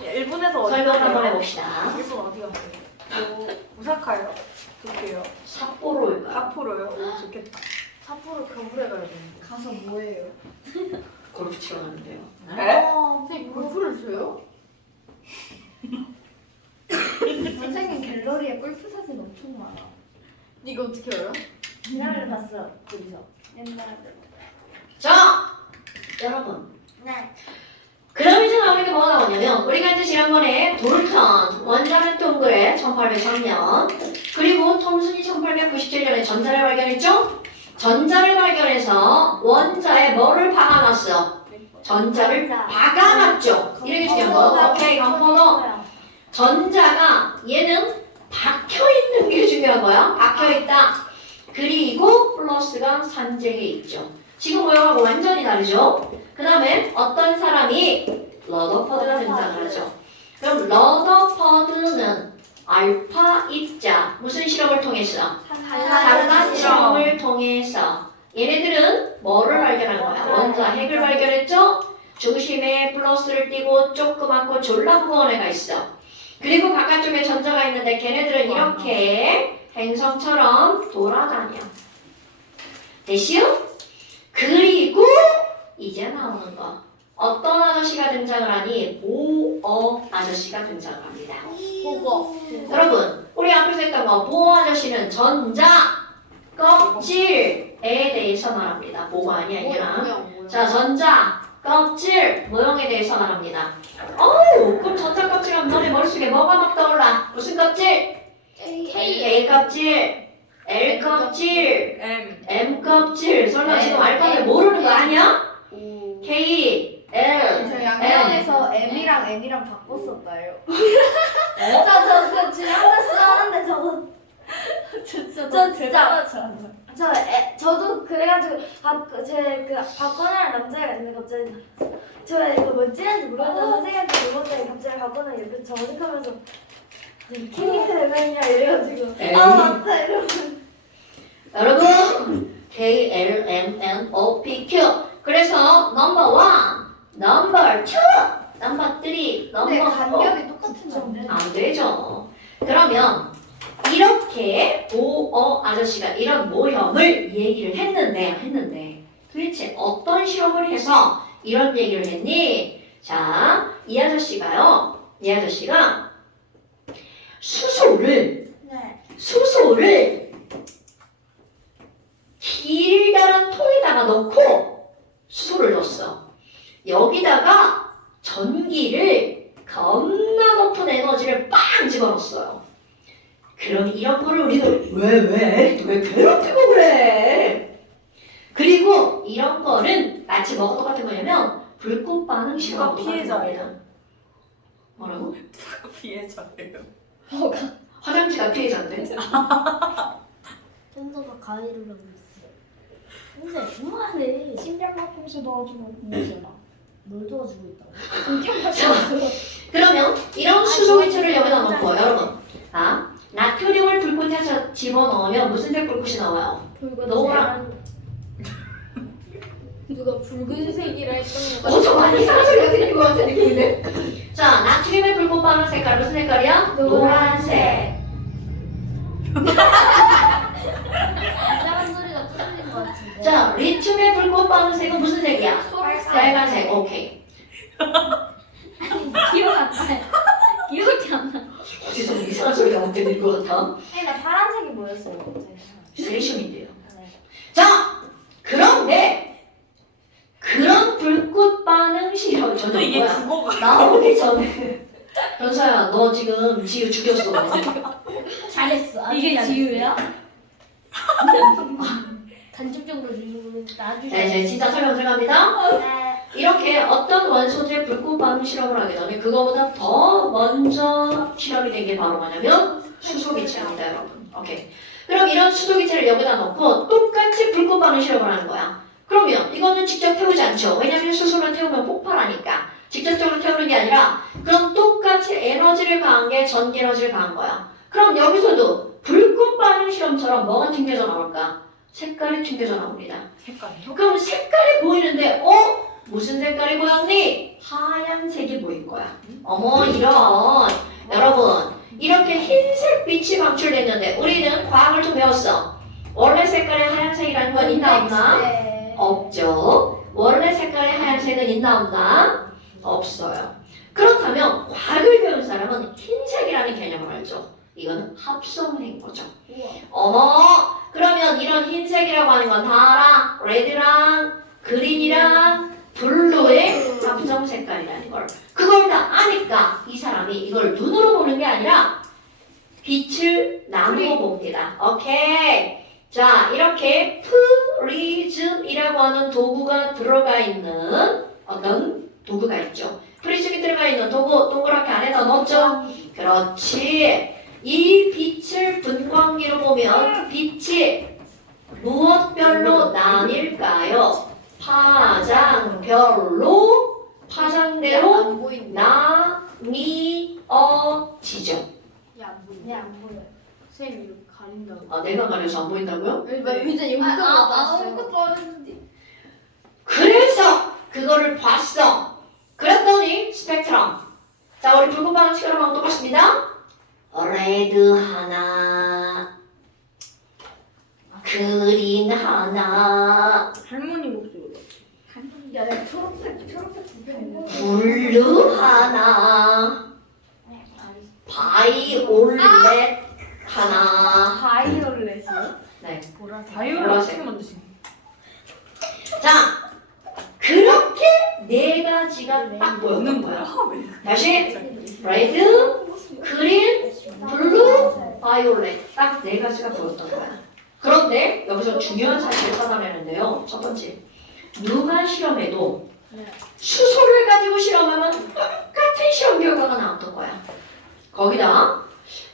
일본에서 어디 설명 한번 가세요? 해봅시다. 일본 어디 가세요? 오사카요? 도쿄요? 삿포로일까? 사포로요? 오 좋겠다. 삿포로 겨울에 가야 되는데. 가서 뭐해요? 골프 치러 가는데요. 네? 선생님 골프를 줘요? 선생님 갤러리에 골프 사진 엄청 많아. 이거 어떻게 알아? 지난번에 봤어. 거기서. 옛날에. 자, 여러분. 네. 그다음 이제 나오는 게 뭐가 나오냐면 우리가 이제 지난번에 돌턴 원자는 동그래 1803년 그리고 톰슨이 1897년에 전자를 발견했죠? 전자를 발견해서 원자에 뭐를 박아놨어? 전자를 박아놨죠. 이렇게 중요한 거. 오케이, 건포도. 전자가 얘는 박혀있는 게 중요한 거야. 박혀있다. 그리고 플러스가 산재에 있죠. 지금 모양하고 완전히 다르죠? 그 다음에 어떤 사람이 러더퍼드가 등장을 하죠. 그럼 러더퍼드는 알파 입자 무슨 실험을 통해서? 산란 실험을 통해서 얘네들은 뭐를 발견한 거야? 원자 핵을 발견했죠? 중심에 플러스를 띄고 조그맣고 졸라 무거운 애가 있어. 그리고 바깥쪽에 전자가 있는데 걔네들은 이렇게 행성처럼 돌아다녀. 됐시요? 그리고 이제 나오는 거. 어떤 아저씨가 등장을 하니? 보어 아저씨가 등장을 합니다. 보고. 여러분, 우리 앞에서 했던 거 보어 아저씨는 전자 껍질에 대해서 말합니다. 뭐가 아니야. 자, 전자 껍질 모형에 대해서 말합니다. 어우, 그럼 전자 껍질 하면 너네 머릿속에 뭐가 막 떠올라? 무슨 껍질? A 껍질, L 껍질, M 껍질. 설마 지금 알파벳 모르는 거 아니야? K, L, 저 M. 양양에서 M이랑 N이랑 바꿨었나요? 저 지금 한번 쓰는데 저 진짜 저도 그래가지고 제 바꿔놓은 남자가 있는데 갑자기 저 이거 뭐 찌는지 모르겠는데 선생님한테 물어봤더니 갑자기 바꿔놓은 옆에 저 어색하면서 킹이 대명이야 이래가지고 에이. 맞다 이러고 여러분 K, L, M, N, O, P, Q. 그래서 넘버 1, 넘버 2, 넘버 3, 근데 넘버 4. 간격이 똑같은데. 안 되죠. 그러면 이렇게 보어 아저씨가 이런 모형을 얘기를 했는데 도대체 어떤 실험을 해서 이런 얘기를 했니? 자, 이 아저씨가 수소를 길다란 통에다가 넣고 수소를 넣었어. 여기다가 전기를 겁나 높은 에너지를 빵 집어넣었어요. 그럼 이런 거를 우리는 왜 괴롭히고 그래? 그리고 이런 거는 마치 뭐가 똑같은 거냐면 불꽃 반응 실험과 똑같은 피해자예요? 겁니다. 뭐라고? 피해자예요. 화장지가 피해자인데? 현서가 가위를 하고 있어. 현서 그만해. 심장마취 넣어주고 있잖아. 뭘 도와주고 있다고? 그러면 이런 수소기체를 여기다 넣고 여러분 나트륨을 불꽃에 집어넣으면 무슨 색 불꽃이 나와요? 노랑. 누가 붉은색이라 했던 거 어저 많이 이상한 소리가 들리는 것 같은 느낌인데? 자, 나트륨의 불꽃 반응 색깔 무슨 색깔이야? 노란색. 이상한 소리가 들리는 것 같은데. 자, 리튬의 불꽃 반응 색은 무슨 색이야? 빨간색. 오케이. 기억 안 나. 기억이 안 나. 어디서 이상한 소리가 막 들리는 것 같아? 아니 나 파란색이 뭐였어요? 세슘인데요. 자, 그런데 그런 불꽃 반응 실험 저는 뭐야? 국어가 나오기 전에 현서야, 너 지금 지우 죽였어. 잘했어. 아주 이게 잘했어. 지우야? 간접적으로 주는 나중에. 자, 이제 진짜 설명 들어갑니다. 네. 이렇게 어떤 원소들의 불꽃 반응 실험을 하기 전에 그거보다 더 먼저 실험이 된 게 바로 뭐냐면 수소기체입니다, 여러분. 오케이. 그럼 이런 수소기체를 여기다 넣고 똑같이 불꽃 반응 실험을 하는 거야. 그러면 이거는 직접 태우지 않죠. 왜냐면 수소를 태우면 폭발하니까. 직접적으로 태우는 게 아니라 그럼 똑같이 에너지를 가한 게 전기 에너지를 가한 거야. 그럼 여기서도 불꽃 반응 실험처럼 뭐가 튕겨져 나올까? 색깔이 튕겨져 나옵니다. 색깔이요? 그럼 색깔이 보이는데 무슨 색깔이 보였니? 하얀색이 보인 거야. 어머 이런 여러분 이렇게 흰색 빛이 방출됐는데 우리는 과학을 좀 배웠어. 원래 색깔의 하얀색이라는 건 있나 없나? 네. 없죠. 원래 색깔의 하얀색은 있나 없나? 없어요. 그렇다면 과학을 배운 사람은 흰색이라는 개념을 알죠. 이거는 합성된 거죠. 어머 그러면 이런 흰색이라고 하는 건 다 알아? 레드랑 그린이랑 블루의 합성 색깔이라는 걸. 그걸 다 아니까 이 사람이 이걸 눈으로 보는 게 아니라 빛을 나누어 봅니다. 오케이. 자, 이렇게 프리즘이라고 하는 도구가 들어가 있는 어떤 도구가 있죠. 프리즘이 들어가 있는 도구 동그랗게 안에다 넣었죠. 그렇지. 이 빛을 분광기로 보면 빛이 무엇별로 나뉠까요? 파장별로 파장대로 안 보인다. 나뉘어지죠. 안 보인다. 네, 안 보여. 선생님 이렇게 가린다고. 내가 가려서 안 보인다고요? 이제 아무것도 안 했는데. 그래서 그거를 봤어. 그랬더니 스펙트럼. 자, 우리 불꽃 반응 시간하고 똑같습니다. 레드 하나, 그린 하나, 할머니 목소리. 야, 내가 초록색 구경. 블루 하나, 바이올렛 하나. 바이올렛이요? 네. 보라색. 보라색. 바이올렛 보라색. 어떻게 만드신 자, 그렇게 네 가지가 딱 보였던 거야. 다시 레드, 그린, 블루, 바이올렛 딱 네 가지가 보였던 거야. 그런데 여기서 중요한 사실을 찾아내는데요. 첫 번째, 누가 실험해도 수소를 가지고 실험하면 똑같은 실험 결과가 나왔던 거야. 거기다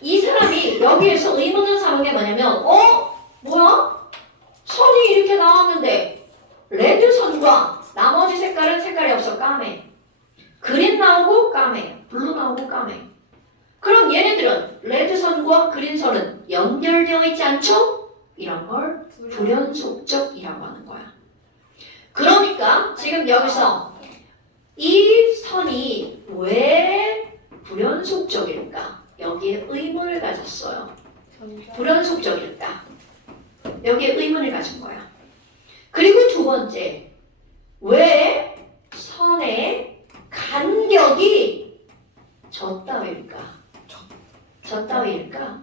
이 사람이 여기에서 의문을 삼은 게 뭐냐면 뭐야? 선이 이렇게 나왔는데 레드 선과 나머지 색깔이 없어. 까매. 그린 나오고 까매. 블루 나오고 까매. 그럼 얘네들은 레드 선과 그린 선은 연결되어 있지 않죠? 이런 걸 불연속적이라고 하는 거야. 그러니까 지금 여기서 이 선이 왜 불연속적일까? 여기에 의문을 가졌어요. 불연속적일까? 여기에 의문을 가진 거야. 그리고 두 번째, 왜 선의 간격이 저 따위일까? 저 따위일까?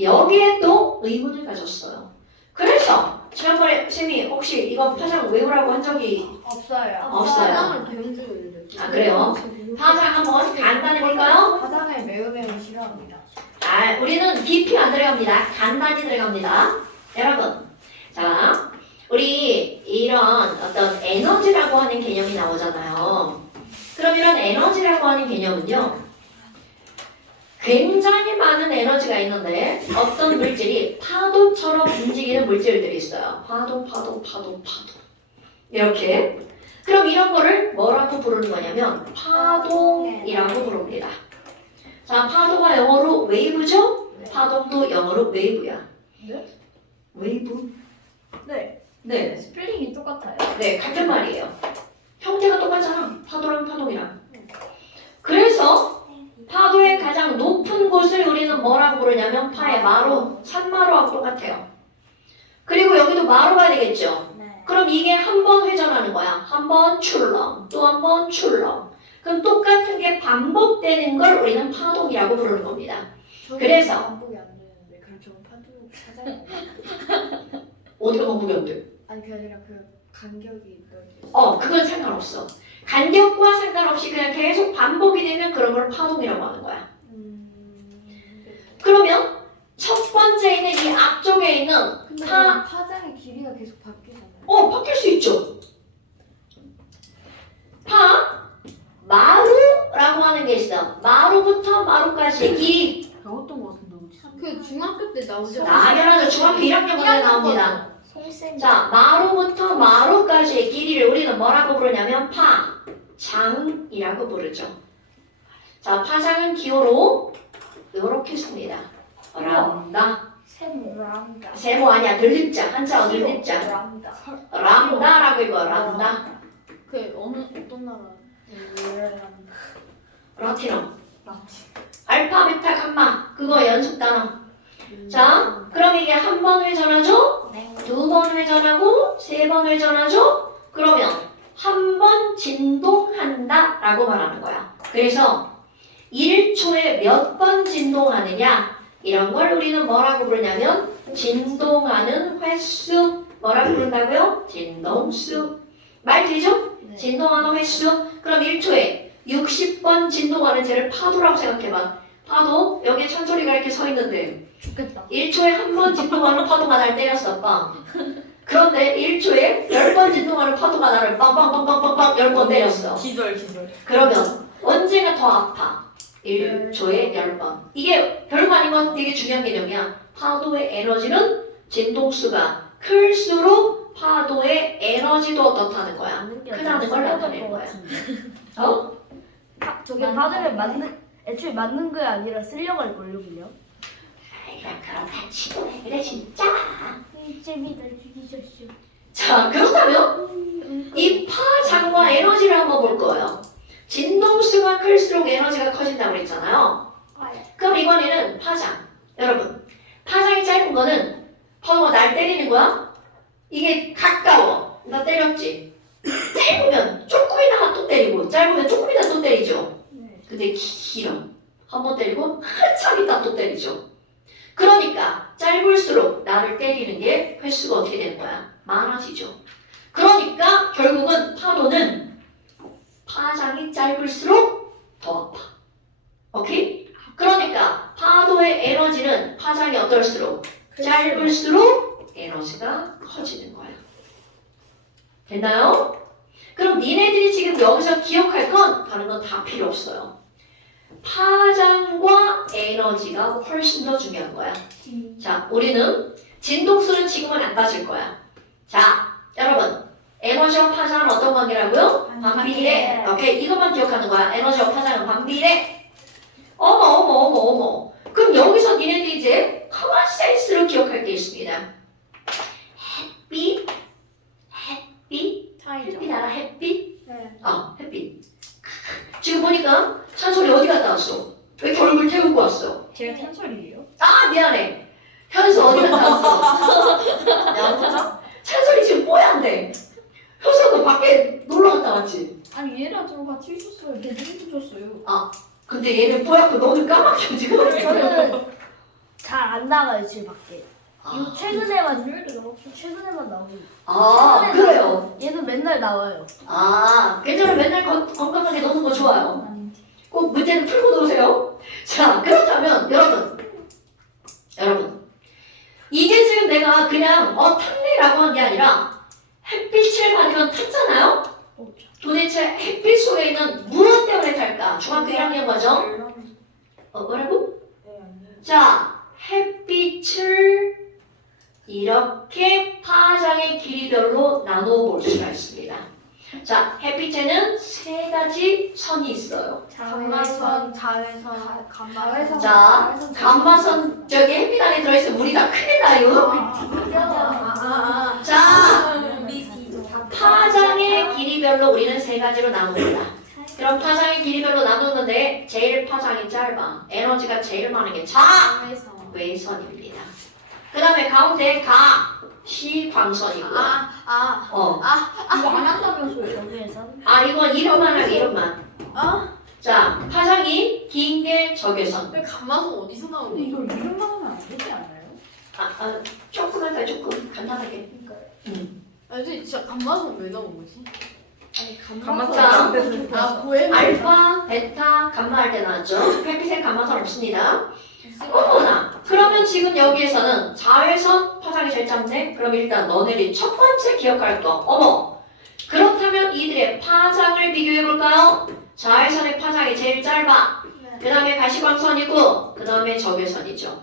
여기에 또 의문을 가졌어요. 그래서 지난번에 쌤이 혹시 이거 파장 외우라고 한 적이 없어요. 없어요. 배운줄 아 그래요? 파장 한번 간단히 볼까요? 화장을 매우 싫어합니다. 우리는 깊이 안 들어갑니다. 간단히 들어갑니다. 여러분, 자, 우리 이런 어떤 에너지라고 하는 개념이 나오잖아요. 그럼 이런 에너지라고 하는 개념은요, 굉장히 많은 에너지가 있는데 어떤 물질이 파도처럼 움직이는 물질들이 있어요. 파도. 이렇게. 그럼 이런 거를 뭐라고 부르는 거냐면 파동이라고 부릅니다. 자, 파도가 영어로 웨이브죠? 파동도 영어로 웨이브야. 네? 웨이브? 네. 네. 스펠링이 똑같아요. 네, 같은 말이에요. 형태가 똑같잖아. 파도랑 파동이랑. 그래서 파도의 가장 높은 곳을 우리는 뭐라고 부르냐면 파의 마루, 산마루하고 똑같아요. 그리고 여기도 마루가 되겠죠. 네. 그럼 이게 한 번 회전하는 거야. 한 번 출렁, 또 한 번 출렁. 그럼 똑같은 게 반복되는 걸 우리는 파동이라고 부르는 겁니다. 그래서 반복이 안 되는데 그럼 저는 찾아요. 어디가 반복이 안 돼? 아니 그게 아니라 그 간격이 넓이. 그건 상관없어. 간격과 상관없이 그냥 계속 반복이 되면 그런 걸 파동이라고 하는 거야. 그러면 첫 번째 있는 이 앞쪽에 있는 근데 파, 파장의 길이가 계속 바뀌잖아요. 바뀔 수 있죠. 마루라고 하는 게 있어. 마루부터 마루까지의 길이. 배웠던 것 같은데 그치? 그 중학교 때 나오죠. 당연하죠. 중학교 1학년마다 나옵니다. 송쌤. 자, 마루부터 마루까지의 길이를 우리는 뭐라고 부르냐면 파장이라고 부르죠. 자, 파장은 기호로 이렇게 씁니다. 람다. 람다. 세모 아니야. 들립자. 한자 들립자. 람다. 람다라고 읽어. 람다. 그 어떤 나라? 라틴어. 알파, 베타, 감마. 그거 연습 단어. 자, 그럼 이게 한 번 회전하죠? 네. 두 번 회전하고 세 번 회전하죠? 그러면 한 번 진동한다 라고 말하는 거야. 그래서 1초에 몇 번 진동하느냐 이런 걸 우리는 뭐라고 부르냐면 진동하는 횟수 뭐라고 부른다고요? 진동수. 말 되죠? 네. 진동하는 횟수. 그럼 1초에 60번 진동하는 쟤를 파도라고 생각해봐. 파도 여기에 천소리가 이렇게 서 있는데 좋겠다. 1초에 한 번 진동하는 파도가 날 때렸어. 빵. 그런데 1초에 10번 진동하는 파도가 나를 빵빵빵빵빵빵 10번 때렸어. 기절 그러면 언제가 더 아파? 1초에 10번. 이게 별거 아닌 건 되게 중요한 개념이야. 파도의 에너지는 진동수가 클수록 파도의 에너지도 어떻다는 거야? 크다는 걸 나타내는 거야. 저게 파도를 애초에 맞는 게 아니라 쓰려고 할걸요 그냥. 아이고 그렇다 치고 왜 그래 진짜. 재미다 죽이셨슈. 자, 그렇다면 이 파장과 에너지를 한번 볼 거예요. 진동수가 클수록 에너지가 커진다고 그랬잖아요. 그럼 이번에는 파장. 여러분, 파장이 짧은 거는 파도가 날 때리는 거야. 이게 가까워. 나 때렸지. 짧으면 조금이나 또 때리고 짧으면 조금이나 또 때리죠. 근데 길어. 한 번 때리고 한참 있다 또 때리죠. 그러니까 짧을수록 나를 때리는 게 횟수가 어떻게 되는 거야? 많아지죠. 그러니까 결국은 파도는 파장이 짧을수록 더 아파. 오케이? 그러니까 파도의 에너지는 파장이 어떨수록 짧을수록 에너지가 커지는 거야. 됐나요? 그럼 니네들이 지금 여기서 기억할 건 다른 건 다 필요 없어요. 파장과 에너지가 훨씬 더 중요한 거야. 자, 우리는 진동수는 지금은 안 따질 거야. 자, 여러분, 에너지와 파장은 어떤 관계라고요? 반비례. 오케이, 이것만 기억하는 거야. 에너지와 파장은 반비례. 어머. 그럼 여기서 니네들이 이제 커먼 센스로 기억할 게 있습니다. 햇빛 알아? 햇빛? 네. 햇빛. 지금 보니까 찬솔이 어디 갔다 왔어? 왜 이렇게 얼굴 태우고 왔어? 제가 찬솔이에요? 아, 미안해. 현수 어디 갔다 왔어? 야구장? 찬솔이 지금 뽀얀데. 현수가 밖에 놀러 갔다 왔지? 아니 얘랑 저랑 같이 있었어요. 대중도 줬어요. 근데 얘는 뽀얗고 너는 까맣게 지금. 저는 잘 안 나가요 집 밖에. 아, 이거 최근에만 나오고. 아, 그래요. 얘는 맨날 나와요. 아, 괜찮아. 맨날 건강하게 노는 거 좋아요. 꼭 문제는 풀고 노세요. 자, 그렇다면 여러분, 이게 지금 내가 그냥 탔네라고 한 게 아니라 햇빛을 받으면 탔잖아요. 도대체 햇빛 속에 있는 무엇 때문에 탈까? 중학교 1학년 과정. 뭐라고? 자, 햇빛을 이렇게 파장의 길이별로 나눠볼 수가 있습니다. 자, 햇빛에는 세 가지 선이 있어요. 자외선, 감마선. 자, 감마선 저기 햇빛 안에 들어있으면 물이 다 큰일 나요. 자, 파장의 길이별로 우리는 세 가지로 나눕니다. 그럼 파장의 길이별로 나누는데 제일 파장이 짧아. 에너지가 제일 많은 게 자외선입니다. 그 다음에 가운데 시광선이고요. 아, 이거 안 한다면서요 적외선? 이건 이름만 할게, 이름만. 아? 자, 파장이 긴 게 적외선. 왜 감마선 어디서 나오니? 이걸 이름만 하면 안 되지 않아요? 조금 할까요? 조금 간단하게. 아니 진짜 감마선 왜 나온 거지? 자, 고해. 알파, 베타, 감마 할 때 나왔죠? 햇빛에 감마선 없습니다. 어머나. 그러면 지금 여기에서는 자외선 파장이 제일 짧네? 그럼 일단 너네들이 첫 번째 기억할 거. 어머. 그렇다면 이들의 파장을 비교해볼까요? 자외선의 파장이 제일 짧아. 그 다음에 가시광선이고, 그 다음에 적외선이죠.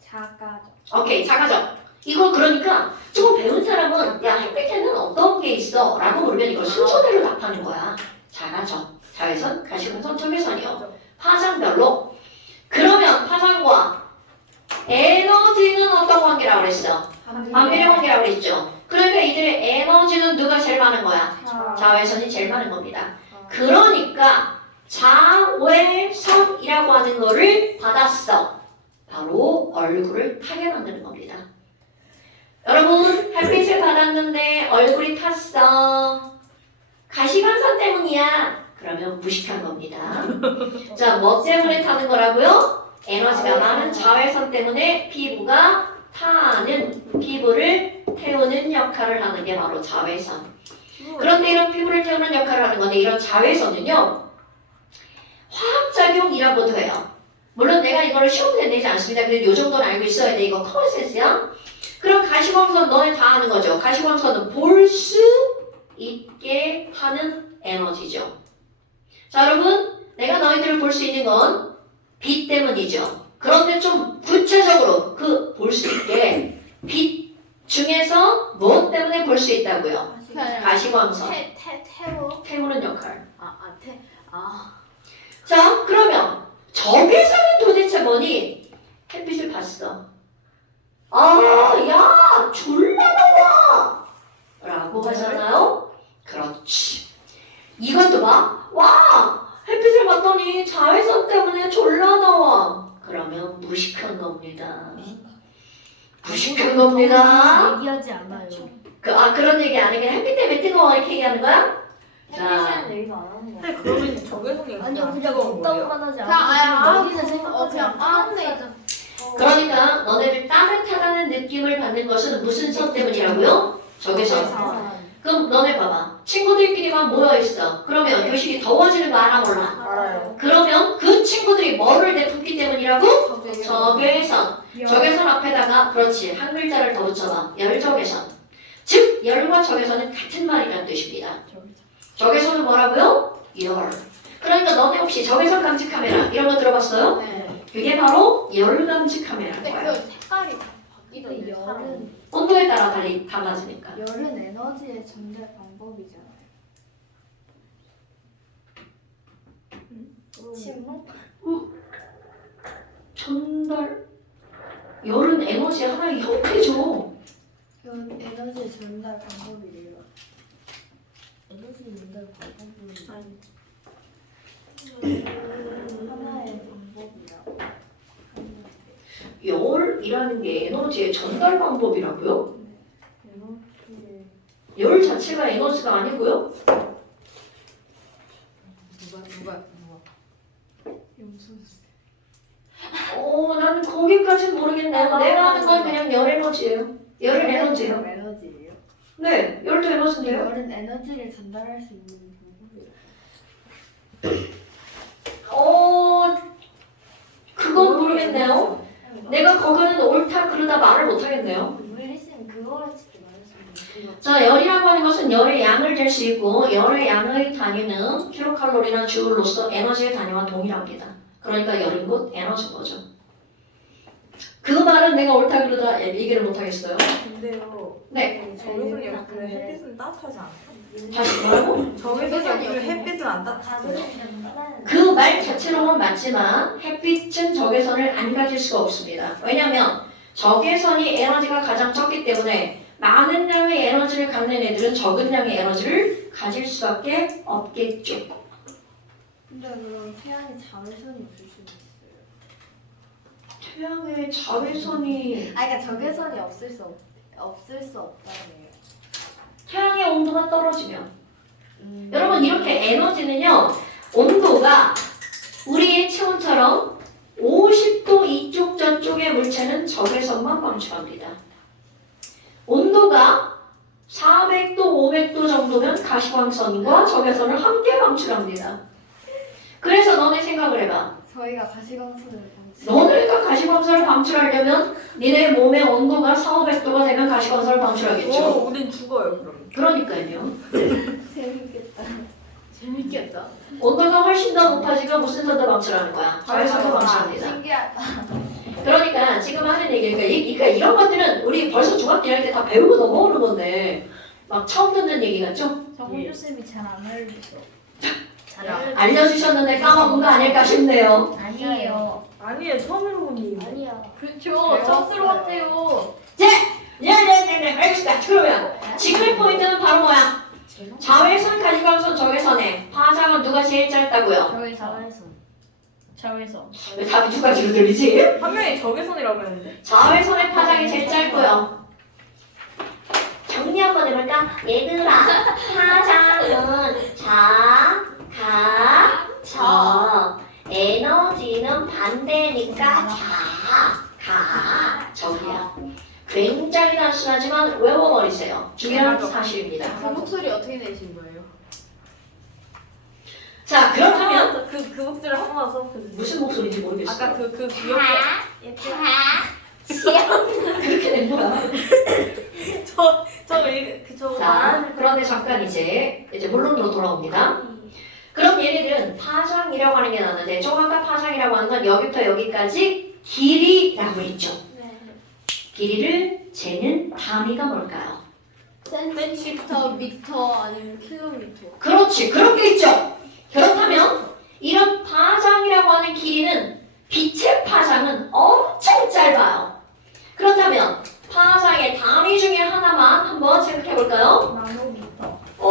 작아져. 오케이, 작아져. 이거 그러니까 조금 배운 사람은 야, 햇빛에는 어떤 게 있어? 라고 물으면 이걸 순서대로 답하는 거야. 작아져. 자외선, 가시광선, 적외선이요. 파장별로. 그러면 파장과 에너지는 어떤 관계라고 그랬어? 반비례 관계라고 그랬죠? 그러니까 이들의 에너지는 누가 제일 많은 거야? 자외선이 제일 많은 겁니다. 그러니까 자외선이라고 하는 거를 받았어. 바로 얼굴을 타게 만드는 겁니다. 여러분, 햇빛을 받았는데 얼굴이 탔어. 가시광선 때문이야. 그러면 무식한 겁니다. 자, 뭐 때문에 타는 거라고요? 에너지가 많은 자외선 때문에 피부가 타는, 피부를 태우는 역할을 하는 게 바로 자외선. 그런데 이런 피부를 태우는 역할을 하는 건데 이런 자외선은요, 화학작용이라고도 해요. 물론 내가 이거를 시험에 내지 않습니다. 근데 이 정도는 알고 있어야 돼. 이거 커먼센스야. 그럼 가시광선 너네 다 아는 거죠. 가시광선은 볼 수 있게 하는 에너지죠. 자, 여러분, 내가 너희들을 볼 수 있는 건 빛 때문이죠. 그런데 좀 구체적으로 그 볼 수 있게 빛 중에서 무엇 때문에 볼 수 있다고요? 가시광선. 태우는 역할. 자, 그러면 적외선은 도대체 뭐니? 햇빛을 봤어. 야, 졸라 더워! 라고 하잖아요? 그렇지. 이것도 봐. 와, 햇빛을 봤더니 자외선 때문에 졸라 더워. 그러면 무식한 겁니다. 무식한 겁니다. 얘기하지 않아요. 그런 얘기 아니긴 햇빛 때문에 뜨거워 이렇게 얘기하는 거야? 자, 얘기가 안 하는 거야. 근데 그러면 적외선이 아니요 그냥 없다고만 하지 그냥 않고 아예 여기는 생각하지 그냥 않고 빠는데 그러니까 너네들 따뜻하다는 느낌을 받는 것은 무슨 선 때문이라고요? 적외선. 그럼 너네 봐봐. 친구들끼리만 모여있어. 그러면 교실이 더워지는 거 알아 몰라? 알아요. 그러면 그 친구들이 뭐를 내뿜기 때문이라고? 적외선. 적외선 앞에다가 그렇지 한 글자를 더 붙여봐. 열적외선. 즉 열과 적외선은 같은 말이라는 뜻입니다. 적외선은 뭐라고요? 열. 그러니까 너네 혹시 적외선 감지 카메라 이런 거 들어봤어요? 네. 그게 바로 열 감지 카메라인 근데 거야. 그 색깔이 바뀌던데 열은 온도에 따라 달라지니까. 열은 에너지의 전달 방법이잖아요. 침묵? 전달. 열은 에너지 하나의 형태죠. 에너지의 전달 방법이래요. 에너지 전달 방법은 하나의 방법이라고. 열이라는 게 에너지의 전달 방법이라고요? 에너지의 열 자체가 에너지가 아니고요? 누가 염소. 나는 거기까지는 모르겠네요. 내가 하는 건 그냥 열 에너지예요. 열은 에너지예요. 에너지예요. 네, 열도 에너지인데요. 열은 에너지를 전달할 수 있는 방법이에요. 그건 모르겠네요. 내가 거기는 옳다 그르다 말을 못하겠네요. 물리쌤 그거를 쉽게 말했으면 자, 열이라고 하는 것은 열의 양을 잴 수 있고 열의 양의 단위는 킬로칼로리나 주울로서 에너지의 단위와 동일합니다. 그러니까 열은 곧 에너지인 거죠. 그 말은 내가 옳다 그르다 얘기를 못하겠어요. 근데요. 네. 적외선이 없으면 햇빛은 따뜻하지 않아요? 다시 뭐라고? 적외선이 없으면 햇빛은 안 따뜻해요? 그 말 자체로는 맞지만 햇빛은 적외선을 안 가질 수가 없습니다. 왜냐하면 적외선이 에너지가 가장 적기 때문에 많은 양의 에너지를 갖는 애들은 적은 양의 에너지를 가질 수밖에 없겠죠. 근데 그럼 태양에 자외선이 없을 수도 있어요. 태양의 자외선이 그러니까 적외선이 없을 수 없다네요. 태양의 온도가 떨어지면 여러분 이렇게 에너지는요 온도가 우리의 체온처럼 50도 이쪽 저쪽의 물체는 적외선만 방출합니다. 온도가 400도 500도 정도면 가시광선과 적외선을 함께 방출합니다. 그래서 너네 생각을 해봐. 저희가 가시광선을 너네가 가시광선을 방출하려면 니네 몸의 온도가 400~500도가 되면 가시광선을 방출하겠죠. 우린 죽어요 그럼. 그러니까요. 재밌겠다. 재밌겠다. 온도가 훨씬 더 높아지면 무슨 선도 방출하는 거야? 자외선도 방출합니다. 신기하다. 그러니까 지금 하는 얘기니까 그러니까 이런 것들은 우리 벌써 중학교 1학년 때 다 배우고 넘어오는 건데 막 처음 듣는 얘기 같죠? 정훈주 쌤이 잘 안 알려주셔. 알려주셨는데 까먹은 거 아닐까 싶네요. 아니에요. 아니에요 처음 해보니. 아니야. 그렇죠. 처음 들어봤대요. 네, 알겠습니다. 그러면 지금의 포인트는 바로 뭐야? 자외선, 가시광선, 적외선의 파장은 누가 제일 짧다고요? 자외선. 왜 답이 두 가지로 들리지? 한 명이 적외선이라고 했는데. 자외선의 파장이 제일 짧고요. 정리 한번 해볼까? 얘들아, 파장은 자, 가, 적. 에너지는 반대니까 자, 가, 적이야. 굉장히 단순하지만 외워버리세요. 중요한 사실입니다. 그 목소리 어떻게 내신 거예요? 자, 그렇다면 그 목소리를 한 번만 써보세요. 무슨 목소리인지 모르겠어. 아까 그 귀엽게. 그렇게 된 거야. 저 자, 그런데 잠깐 이제 본론으로 돌아옵니다. 그럼 얘네들은 파장이라고 하는 게 나오는데 좀 아까 파장이라고 하는 건 여기부터 여기까지 길이라고 했죠. 네. 길이를 재는 단위가 뭘까요? 센티미터, 미터 아니면 킬로미터. 그렇지, 그렇게 있죠. 그렇다면 이런 파장이라고 하는 길이는 빛의 파장은 엄청 짧아요. 그렇다면 파장의 단위 중에 하나만 한번 생각해 볼까요? 나노미터. 오,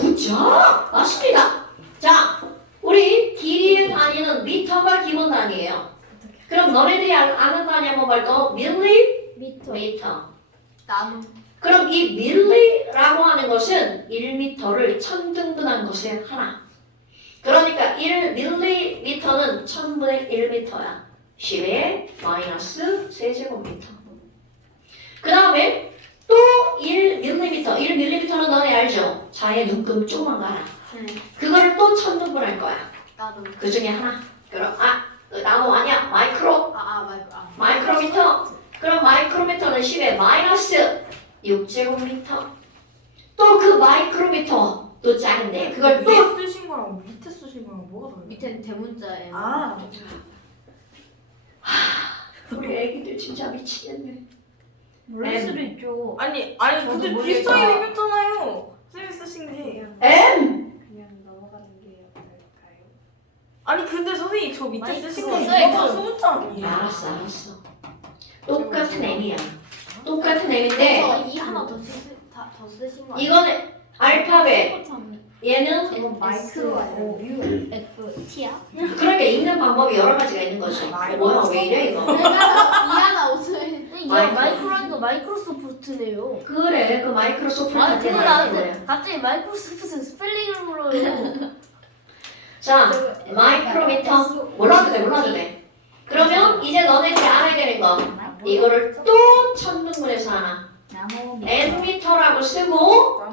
굿잡! 맞습니다. 자, 우리 길이의 단위는 미터가 기본 단위예요. 그럼 너네들이 아는 단위 한번 볼까? 밀리미터. 나노. 그럼 이 밀리라고 하는 것은 1미터를 1000등분한 것의 하나. 그러니까 1밀리미터는 1000분의 1미터야. 10의 마이너스 세제곱미터. 그 다음에 또 1mm. 1mm는 너네 알죠? 자의 눈금 조금만 가라. 그거를 또 천등분할 거야. 나도. 그 중에 하나. 그럼 나노 아니야. 마이크로미터. 그럼 마이크로미터는 10의 마이너스 6제곱미터. 또 그 마이크로미터 또 작은데 그걸 또 위에 쓰신 거랑 밑에 쓰신 거랑 뭐가 다른데? 밑에는 대문자에. 아. 우리 애기들 진짜 미치겠네. 모를 수도 있죠. 아니 저도 근데 모르겠다. 비슷하게 생겼잖아요. 쌤이 쓰신 게. M. 그냥 넘어가는 게 어떨까요? 아니 근데 선생님 저 밑에 마이크로 쓰신 거 써야죠. 이거 소문자 아니에요? 알았어. 똑같은 M이야. 똑같은 M인데 이 하나 더 쓰신 거 아니에요? 이거는 알파벳. 얘는 이건 마이크로 아니에요? U F T야? 그러니까 읽는 방법이 여러 가지가 있는 거지. 뭐야 왜 이래 이거? 이하나 옷을. 이게 마이크로니까 마이크로소프트네요. 그래 그 마이크로소프트 아, 같은 그거 거야. 나한테 갑자기 마이크로소프트 스펠링을 물어요. 자 마이크로미터 몰라도 돼. 그러면 이제 너네들이 알아야 되는 거 이거를 또 천등분해서 하나 n미터라고 쓰고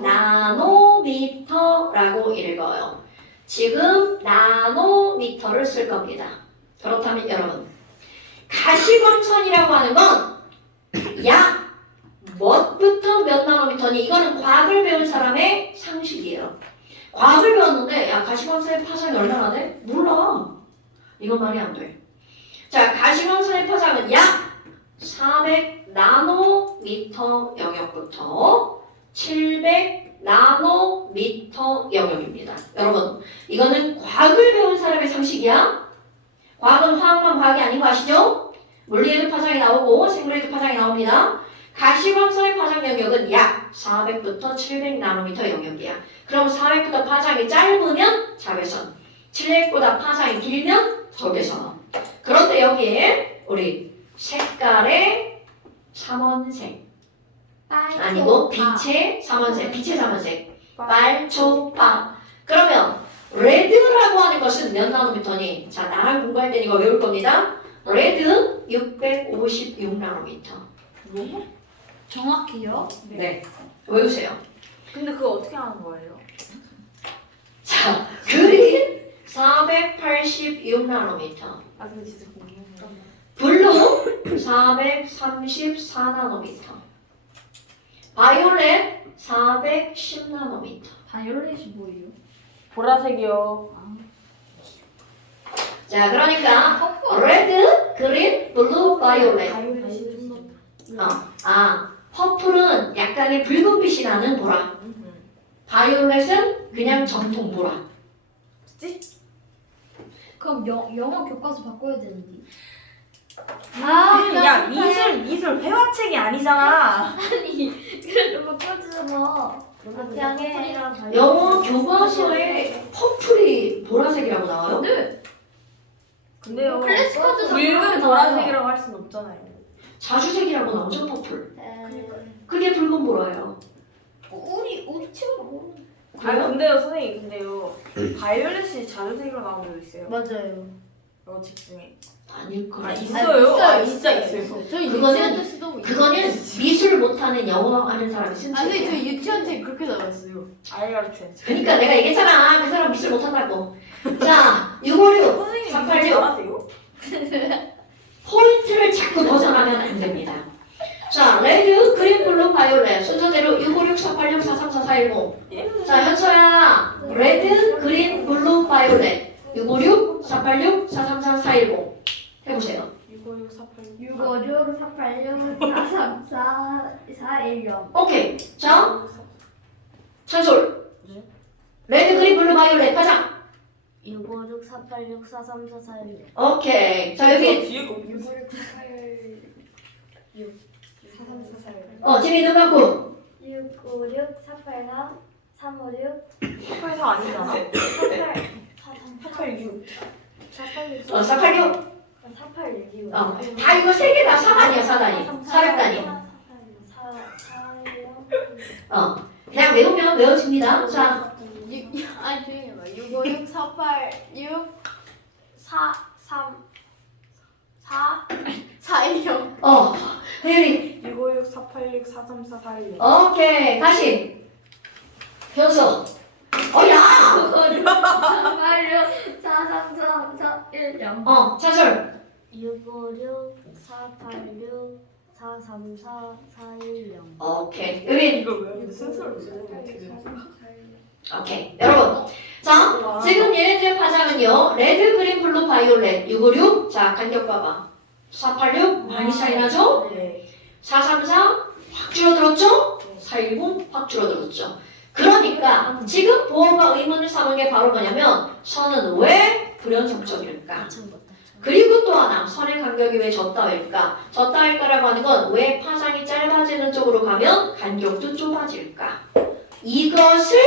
나노미터라고 읽어요. 지금 나노미터를 쓸 겁니다. 그렇다면 여러분 가시광선이라고 하는 건 약 몇부터 몇 나노미터니 이거는 과학을 배운 사람의 상식이에요. 과학을 배웠는데 야 가시광선의 파장이 얼마나 돼? 몰라. 이건 말이 안 돼. 자 가시광선의 파장은 약 400 나노미터 영역부터 700 나노미터 영역입니다. 여러분 이거는 과학을 배운 사람의 상식이야. 과학은 화학만 과학이 아닌 거 아시죠? 물리에도 파장이 나오고 생물에도 파장이 나옵니다. 가시광선의 파장 영역은 약 400부터 700 나노미터 영역이야. 그럼 400보다 파장이 짧으면 자외선, 700보다 파장이 길면 적외선. 그런데 여기에 우리 색깔의 삼원색 아니고 빛의 삼원색 빨초파. 그러면 레드라고 하는 것은 몇 나노미터니? 자 나랑 공부할 때 이거 외울 겁니다. 레드 656 나노미터. 네? 정확히요? 네 외우세요. 근데 그거 어떻게 하는 거예요? 자 그린 486 나노미터. 아 근데 진짜 궁금해요. 블루 434 나노미터. 바이올렛 410 나노미터. 바이올렛이 뭐예요? 보라색이요. 자 그러니까 레드, 그린, 블루, 바이올렛. 바이올렛이 좀 더. 퍼플은 약간의 붉은빛이 나는 보라. 바이올렛은 그냥 정통 보라. 그럼 영어 교과서 바꿔야 되는데. 야 미술 회화책이 아니잖아. 아니 그래도 바꿔주잖아. 그냥 영어 교과서에 퍼플이 보라색이라고 나와요? 네. 근데요. 플래시카드도 붉은 보라색이라고 할 순 없잖아요. 자주색이라고 나오죠 퍼플. 그게 붉은 보라예요. 우리 친구 아 근데요 선생님 근데요 바이올렛이 자주색으로 나온 적 있어요? 맞아요. 책 중에. 아닐 거예요. 아 있어요. 아 진짜 있어요. 저희 그거는- 유치원 때 쓰던 거. 그거는 미술 못하는 영어 하는 사람이 쓴 아니 책이에요. 저희 유치원 때 그렇게 나왔어요. 아예 가르쳐야죠. 그러니까 내가 얘기했잖아. 그 사람 미술 못한다고. 자 656 선생님 386 미술 잘하세요? 포인트를 자꾸 도전하면 안 됩니다. 자, 레드, 그린, 블루, 바이올렛 순서대로 656, 486, 434, 410. 자, 현서야, 레드, 그린, 블루, 바이올렛 656, 486, 434, 410 해보세요. 656, 486. 656 486 434 410. 오케이. 자, 찬솔. 레드, 그린, 블루, 바이올렛 파장. 656 486 434 416. 오케이. 자, 여기 뒤에 거 656 486 434 지민 눈 감고. 656 483 356 884 아니잖아. 486 886. 486. 486 다 이거 세 개 다 4단이야, 4단이. 400단이. 그냥 외우면 외워집니다. 자, 아니 조용히 해봐. 656 486 43 410. 혜율이 656 486 434 411. 오케이 다시 현수 야! 486 433 410. 차솔 656 486 434 410. 오케이 의린 이걸 왜 근데 순서를 어떻게 되지? 오케이 여러분 자 지금 얘네들의 파장은요 레드 그린 블루 바이올렛 656 자 간격 봐봐 486 많이 차이 나죠? 네. 434 확 줄어들었죠? 410 확 줄어들었죠. 그러니까 지금 보어가 의문을 삼은 게 바로 뭐냐면 선은 왜 불연속적일까? 그리고 또 하나 선의 간격이 왜 졌다일까? 졌다일까라고 하는 건 왜 파장이 짧아지는 쪽으로 가면 간격도 좁아질까? 이것을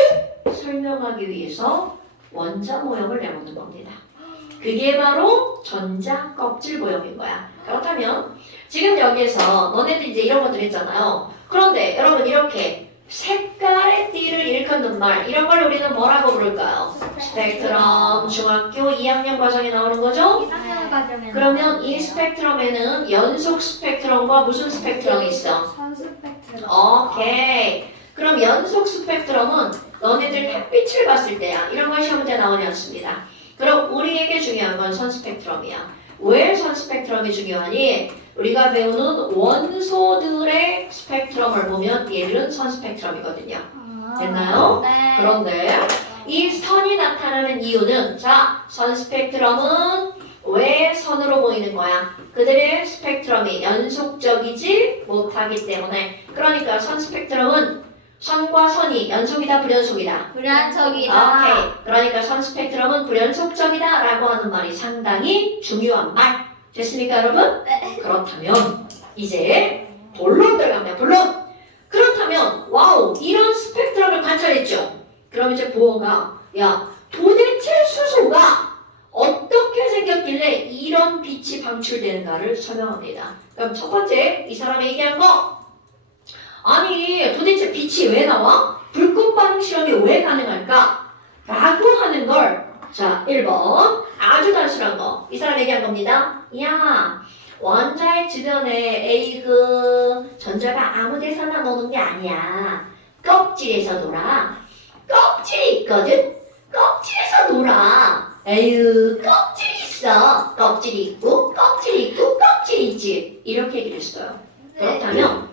설명하기 위해서 원자 모형을 내놓는 겁니다. 그게 바로 전자 껍질 모형인 거야. 그렇다면 지금 여기에서 너네들 이제 이런 것들 있잖아요. 그런데 여러분 이렇게 색깔의 띠를 일컫는 말 이런 걸 우리는 뭐라고 부를까요? 스펙트럼 중학교 2학년 과정에 나오는 거죠? 2학년 과정에. 그러면 이 스펙트럼에는 연속 스펙트럼과 무슨 스펙트럼이 있어? 선수 스펙트럼. 오케이. 그럼 연속 스펙트럼은 너네들 햇빛을 봤을 때야. 이런 거 시험 문제 나오지 않습니다. 그럼 우리에게 중요한 건 선 스펙트럼이야. 왜 선 스펙트럼이 중요하니? 우리가 배우는 원소들의 스펙트럼을 보면 얘들은 선 스펙트럼이거든요. 됐나요? 네. 그런데 이 선이 나타나는 이유는 선 스펙트럼은 왜 선으로 보이는 거야? 그들의 스펙트럼이 연속적이지 못하기 때문에. 그러니까 선 스펙트럼은 선과 선이 연속이다 불연속이다? 불안척이다. 오케이. 그러니까 선 스펙트럼은 불연속적이다 라고 하는 말이 상당히 중요한 말. 됐습니까 여러분? 네. 그렇다면 이제 본론 들어갑니다. 본론. 그렇다면 와우 이런 스펙트럼을 관찰했죠. 그럼 이제 보어가 야 도대체 수소가 어떻게 생겼길래 이런 빛이 방출되는가를 설명합니다. 그럼 첫 번째 이 사람이 얘기한 거 아니 도대체 빛이 왜 나와? 불꽃 반응 실험이 왜 가능할까? 라고 하는 걸 자 1번 아주 단순한 거 이 사람 얘기한 겁니다. 야 원자의 주변에 전자가 아무 데서나 노는 게 아니야. 껍질에서 놀아. 껍질이 있거든? 껍질에서 놀아. 에휴 껍질이 있어. 껍질이 있고 껍질이 있고 껍질이 있지. 이렇게 얘기를 했어요. 그렇다면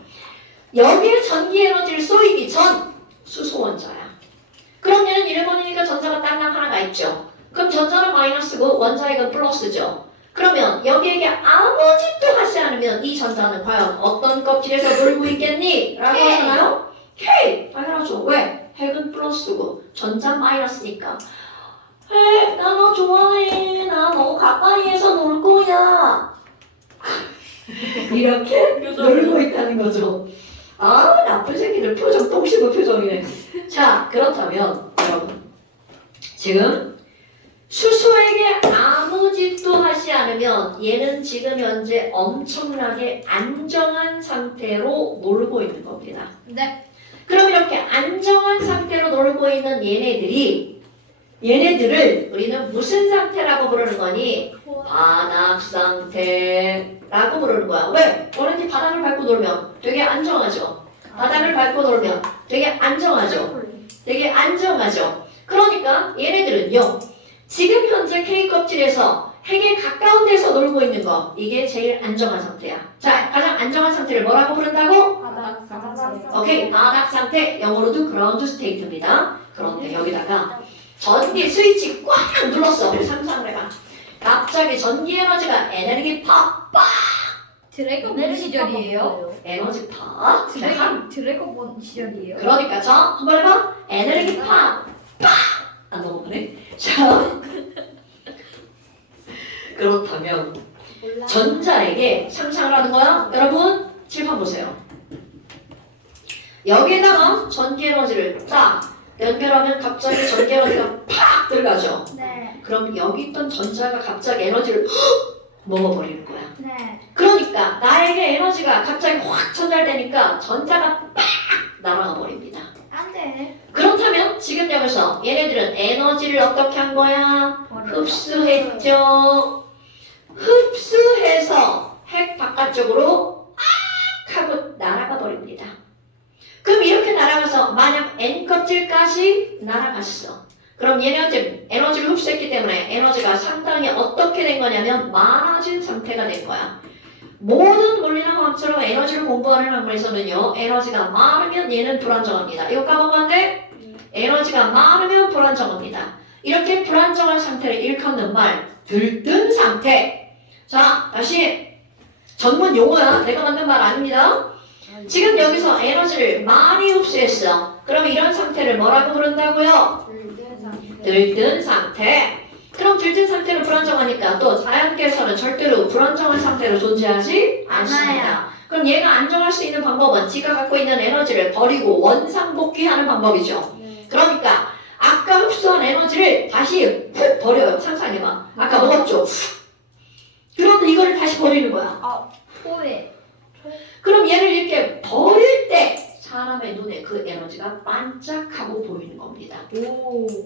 여기에 전기 에너지를 쏘이기 전 수소 원자야. 그럼 얘는 1번이니까 전자가 땅랑 하나가 있죠. 그럼 전자는 마이너스고 원자핵은 플러스죠. 그러면 여기에게 아무 짓도 하지 않으면 이 전자는 과연 어떤 껍질에서 놀고 있겠니? 라고 K. 하잖아요. K! 당연하죠. 왜? 핵은 플러스고 전자 마이너스니까. 핵, 나 너 좋아해. 나 너 가까이에서 놀 거야. 이렇게 놀고 있다는 거죠. 아 나쁜 새끼들 표정 똥심은 표정이네. 자 그렇다면 여러분 지금 수소에게 아무 짓도 하지 않으면 얘는 지금 현재 엄청나게 안정한 상태로 놀고 있는 겁니다. 네. 그럼 이렇게 안정한 상태로 놀고 있는 얘네들을 우리는 무슨 상태라고 부르는 거니? 바닥 상태라고 부르는 거야. 왜? 어른이 바닥을 밟고 놀면 되게 안정하죠. 바닥을 밟고 놀면 되게 안정하죠. 되게 안정하죠. 그러니까 얘네들은요. 지금 현재 K 껍질에서 핵에 가까운 데서 놀고 있는 거 이게 제일 안정한 상태야. 자, 가장 안정한 상태를 뭐라고 부른다고? 바닥 오케이, 바닥 상태, 영어로도 그라운드 스테이트입니다. 그런데 여기다가 전기 스위치 꽉 눌렀어. 상상을 해봐. 갑자기 전기 에너지가 에너지 팍! 드래곤 시절이에요? 에너지 팍! 드래곤 시절이에요? 그러니까 자, 한번 해봐. 에너지 팍! 팍! 안 넘어가네. 자, 그렇다면 전자에게 상상을 하는 거야. 여러분, 칠판 보세요. 여기에다가 전기 에너지를 딱 연결하면 갑자기 전기 에너지가 팍 들어가죠. 네. 그럼 여기 있던 전자가 갑자기 에너지를 헉! 먹어버리는 거야. 네. 그러니까 나에게 에너지가 갑자기 확 전달되니까 전자가 팍 날아가 버립니다. 안 돼. 그렇다면 지금 여기서 얘네들은 에너지를 어떻게 한 거야? 흡수했죠. 흡수해 해서 핵 바깥쪽으로 악 하고 날아가 버립니다. 그럼 이렇게 날아가서 만약 N 껍질까지 날아갔어. 그럼 얘네한테 에너지를 흡수했기 때문에 에너지가 상당히 어떻게 된 거냐면 많아진 상태가 된 거야. 모든 물리나 화학처럼 에너지를 공부하는 학문에서는요, 에너지가 많으면 얘는 불안정합니다. 이거 까먹으면 안 돼? 에너지가 많으면 불안정합니다. 이렇게 불안정한 상태를 일컫는 말, 들뜬 상태. 자, 다시 전문 용어야. 내가 만든 말 아닙니다. 지금 여기서 에너지를 많이 흡수했어. 그럼 이런 상태를 뭐라고 부른다고요? 들뜬 상태. 그럼 들뜬 상태는 불안정하니까 또 자연계에서는 절대로 불안정한 상태로 존재하지 않습니다. 그럼 얘가 안정할 수 있는 방법은 지가 갖고 있는 에너지를 버리고 원상복귀하는 방법이죠. 그러니까 아까 흡수한 에너지를 다시 훅 버려요. 상상해봐. 아까 먹었죠? 그럼 이거를 다시 버리는 거야. 포에. 그럼 얘를 이렇게 버릴 때 사람의 눈에 그 에너지가 반짝하고 보이는 겁니다.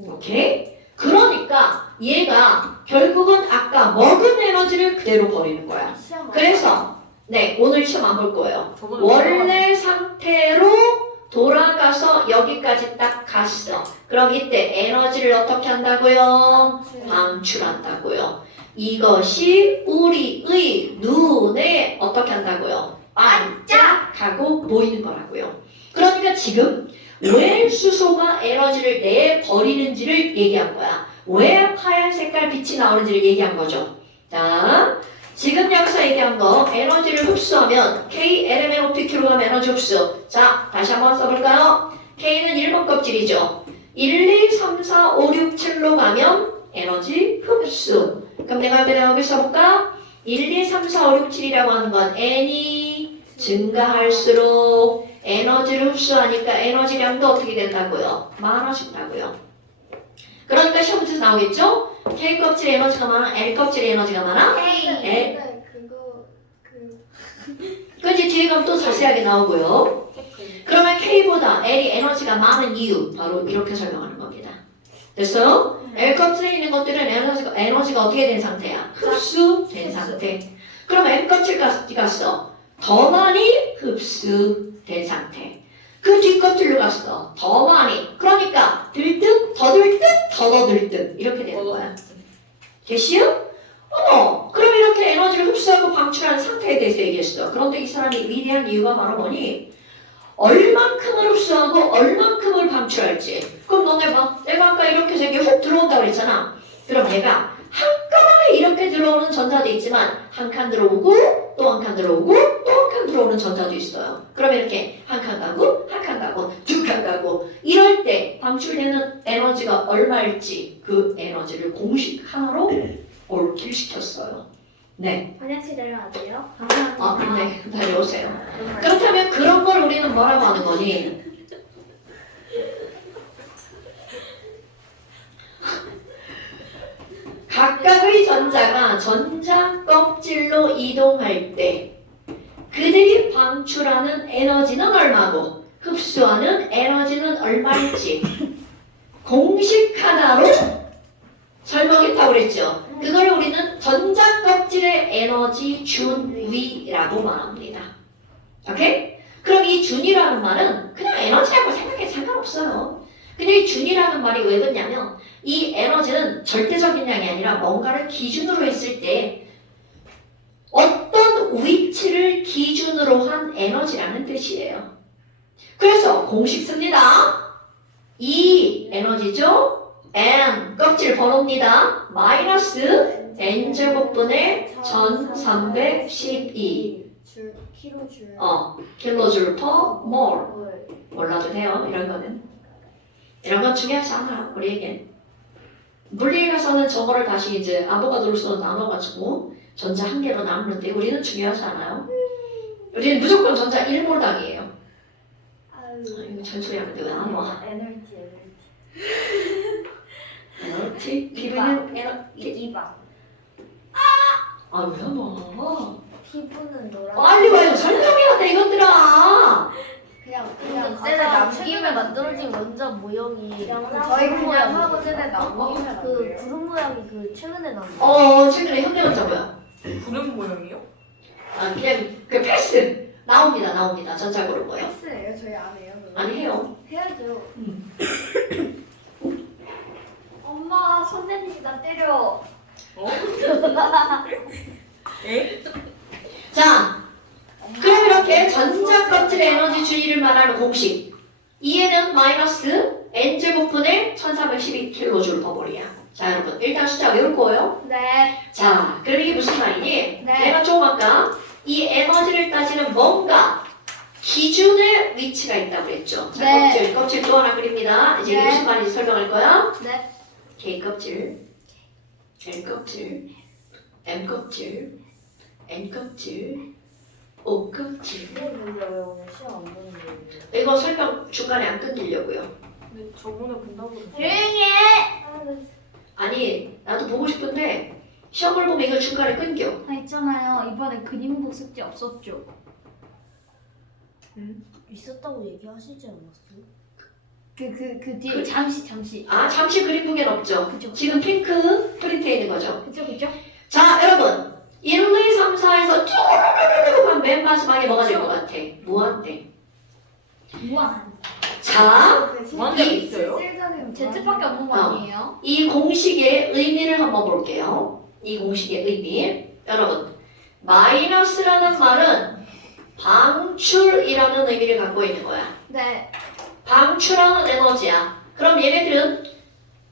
오케이? 그러니까 얘가 결국은 아까 먹은 에너지를 그대로 버리는 거야. 그래서 네, 오늘 시험 안 볼 거예요. 원래 상태로 돌아가서 여기까지 딱 갔어. 그럼 이때 에너지를 어떻게 한다고요? 방출한다고요. 이것이 우리의 눈에 어떻게 한다고요? 반짝하고 보이는 거라고요. 그러니까 지금 왜 수소가 에너지를 내버리는지를 얘기한 거야. 왜 하얀 색깔 빛이 나오는지를 얘기한 거죠. 자, 지금 여기서 얘기한 거 에너지를 흡수하면 K, LMNOPQ로 가면 에너지 흡수. 자, 다시 한번 써볼까요? K는 1번 껍질이죠. 1, 2, 3, 4, 5, 6, 7로 가면 에너지 흡수. 그럼 내가 여기 써볼까? 1, 2, 3, 4, 5, 6, 7이라고 하는 건 N이 증가할수록 에너지를 흡수하니까 에너지량도 어떻게 된다고요? 많아진다고요. 그러니까 시험 문제에서 나오겠죠? K 껍질에 에너지가 많아? L 껍질에 에너지가 많아? L. 그지 뒤에 가면 또 자세하게 나오고요. 그러면 K보다 L이 에너지가 많은 이유 바로 이렇게 설명하는 겁니다. 됐어요? L 껍질에 있는 것들은 에너지가 어떻게 된 상태야? 흡수된 상태. 그럼 M 껍질까지 갔어. 더 많이 흡수된 상태. 그 뒷껍질로 갔어. 더 많이. 그러니까 들뜬, 더 들뜬, 더 들뜬 이렇게 되는 거야. 됐어요? 그럼 이렇게 에너지를 흡수하고 방출하는 상태에 대해서 얘기했어. 그런데 이 사람이 위대한 이유가 바로 뭐니? 얼만큼을 흡수하고 얼만큼을 방출할지. 그럼 너네 봐. 내가 아까 이렇게 해서 이게 훅 들어온다고 그랬잖아. 그럼 얘가 한꺼번에 이렇게 들어오는 전자도 있지만 한 칸 들어오고 또 한 칸 들어오고 또 한 칸 들어오는 전자도 있어요. 그러면 이렇게 한 칸 가고 한 칸 가고 두 칸 가고 이럴 때 방출되는 에너지가 얼마일지 그 에너지를 공식 하나로 옳기시켰어요. 네. 화장실 내려야 돼요? 네. 다녀오세요. 그렇다면 그런 걸 우리는 뭐라고 하는 거니? 각각의 전자가 전자 껍질로 이동할 때 그들이 방출하는 에너지는 얼마고 흡수하는 에너지는 얼마일지 공식 하나로 설명했다고 그랬죠. 그걸 우리는 전자 껍질의 에너지 준위라고 말합니다. 오케이? 그럼 이 준이라는 말은 그냥 에너지라고 생각해 상관없어요. 근데 이 준이라는 말이 왜 그러냐면 이 에너지는 절대적인 양이 아니라 뭔가를 기준으로 했을 때 어떤 위치를 기준으로 한 에너지라는 뜻이에요. 그래서 공식 씁니다. 이 에너지죠. N 껍질 번호입니다. 마이너스 N제곱분의 1312 킬로줄. 킬로줄 per mole. 몰라도 돼요. 이런 거는. 이런 건 중요하지 않아. 우리에겐. 물리에 가서는 저거를 다시 이제 아보가드로 써 나눠가지고 전자 한 개로 나누는데 우리는 중요하지 않아요. 우리는 무조건 전자 1몰당이에요. 이거 잔소리 하는데 왜 안 와? 에너지? 기분은 에너지? 아, 왜 안 와? 피부는 노란. 빨리 와요. 설명해야 돼, 이것들아. 그냥 쟤네 남김에 만들어진 원자 모형이 저희 그냥 하고 쟤네 그 남기면 안 돼요. 구름 모양이 그 최근에 나온 거. 최근에 현대원자 뭐야? 구름 모양이요? 아, 그냥 그 패스 나옵니다. 전자 그룹 뭐요? 패스예요? 저희 안 해요? 그거? 아니 해요. 해야죠. 엄마 선생님이 나 때려. 어? 에? 자, 그럼 이렇게 전자 껍질의 에너지 주의를 말하는 공식. E에는 마이너스 n제곱분의 1312kJ 버버리야. 자, 여러분 일단 숫자 외울 거예요. 네. 자, 그럼 이게 무슨 말이니? 네. 내가 조금 아까 이 에너지를 따지는 뭔가 기준의 위치가 있다고 그랬죠. 자, 네. 껍질 또 하나 그립니다. 이제 이게 네. 무슨 말인지 설명할 거야. 네. K 껍질, L 껍질, M 껍질, N 껍질, O 껍질. 근데 왜 오늘 시험 안 보는데? 이거 설명 중간에 안 끊기려고요. 근데 저번에 본다고 그랬어. 조용히 해. 아니, 나도 보고 싶은데 시험을 보면 이거 중간에 끊겨. 아 있잖아요. 이번에 그림북 숙제 없었죠? 있었다고 얘기하시지 않았어요? 그 뒤에 잠시. 아, 잠시 그림북엔 없죠. 그죠. 지금 핑크 프린트에 있는 거죠. 그죠. 자, 여러분 1, 2, 3, 4에서 쭉 맨 마지막에 뭐가 될 것 같아? 무한대. 무한. 자, 무한대 있어요? Z밖에 없는 거 아니에요? 이 공식의 의미를 한번 볼게요. 이 공식의 의미. 여러분, 마이너스라는 말은 방출이라는 의미를 갖고 있는 거야. 네. 방출하는 에너지야. 그럼 얘네들은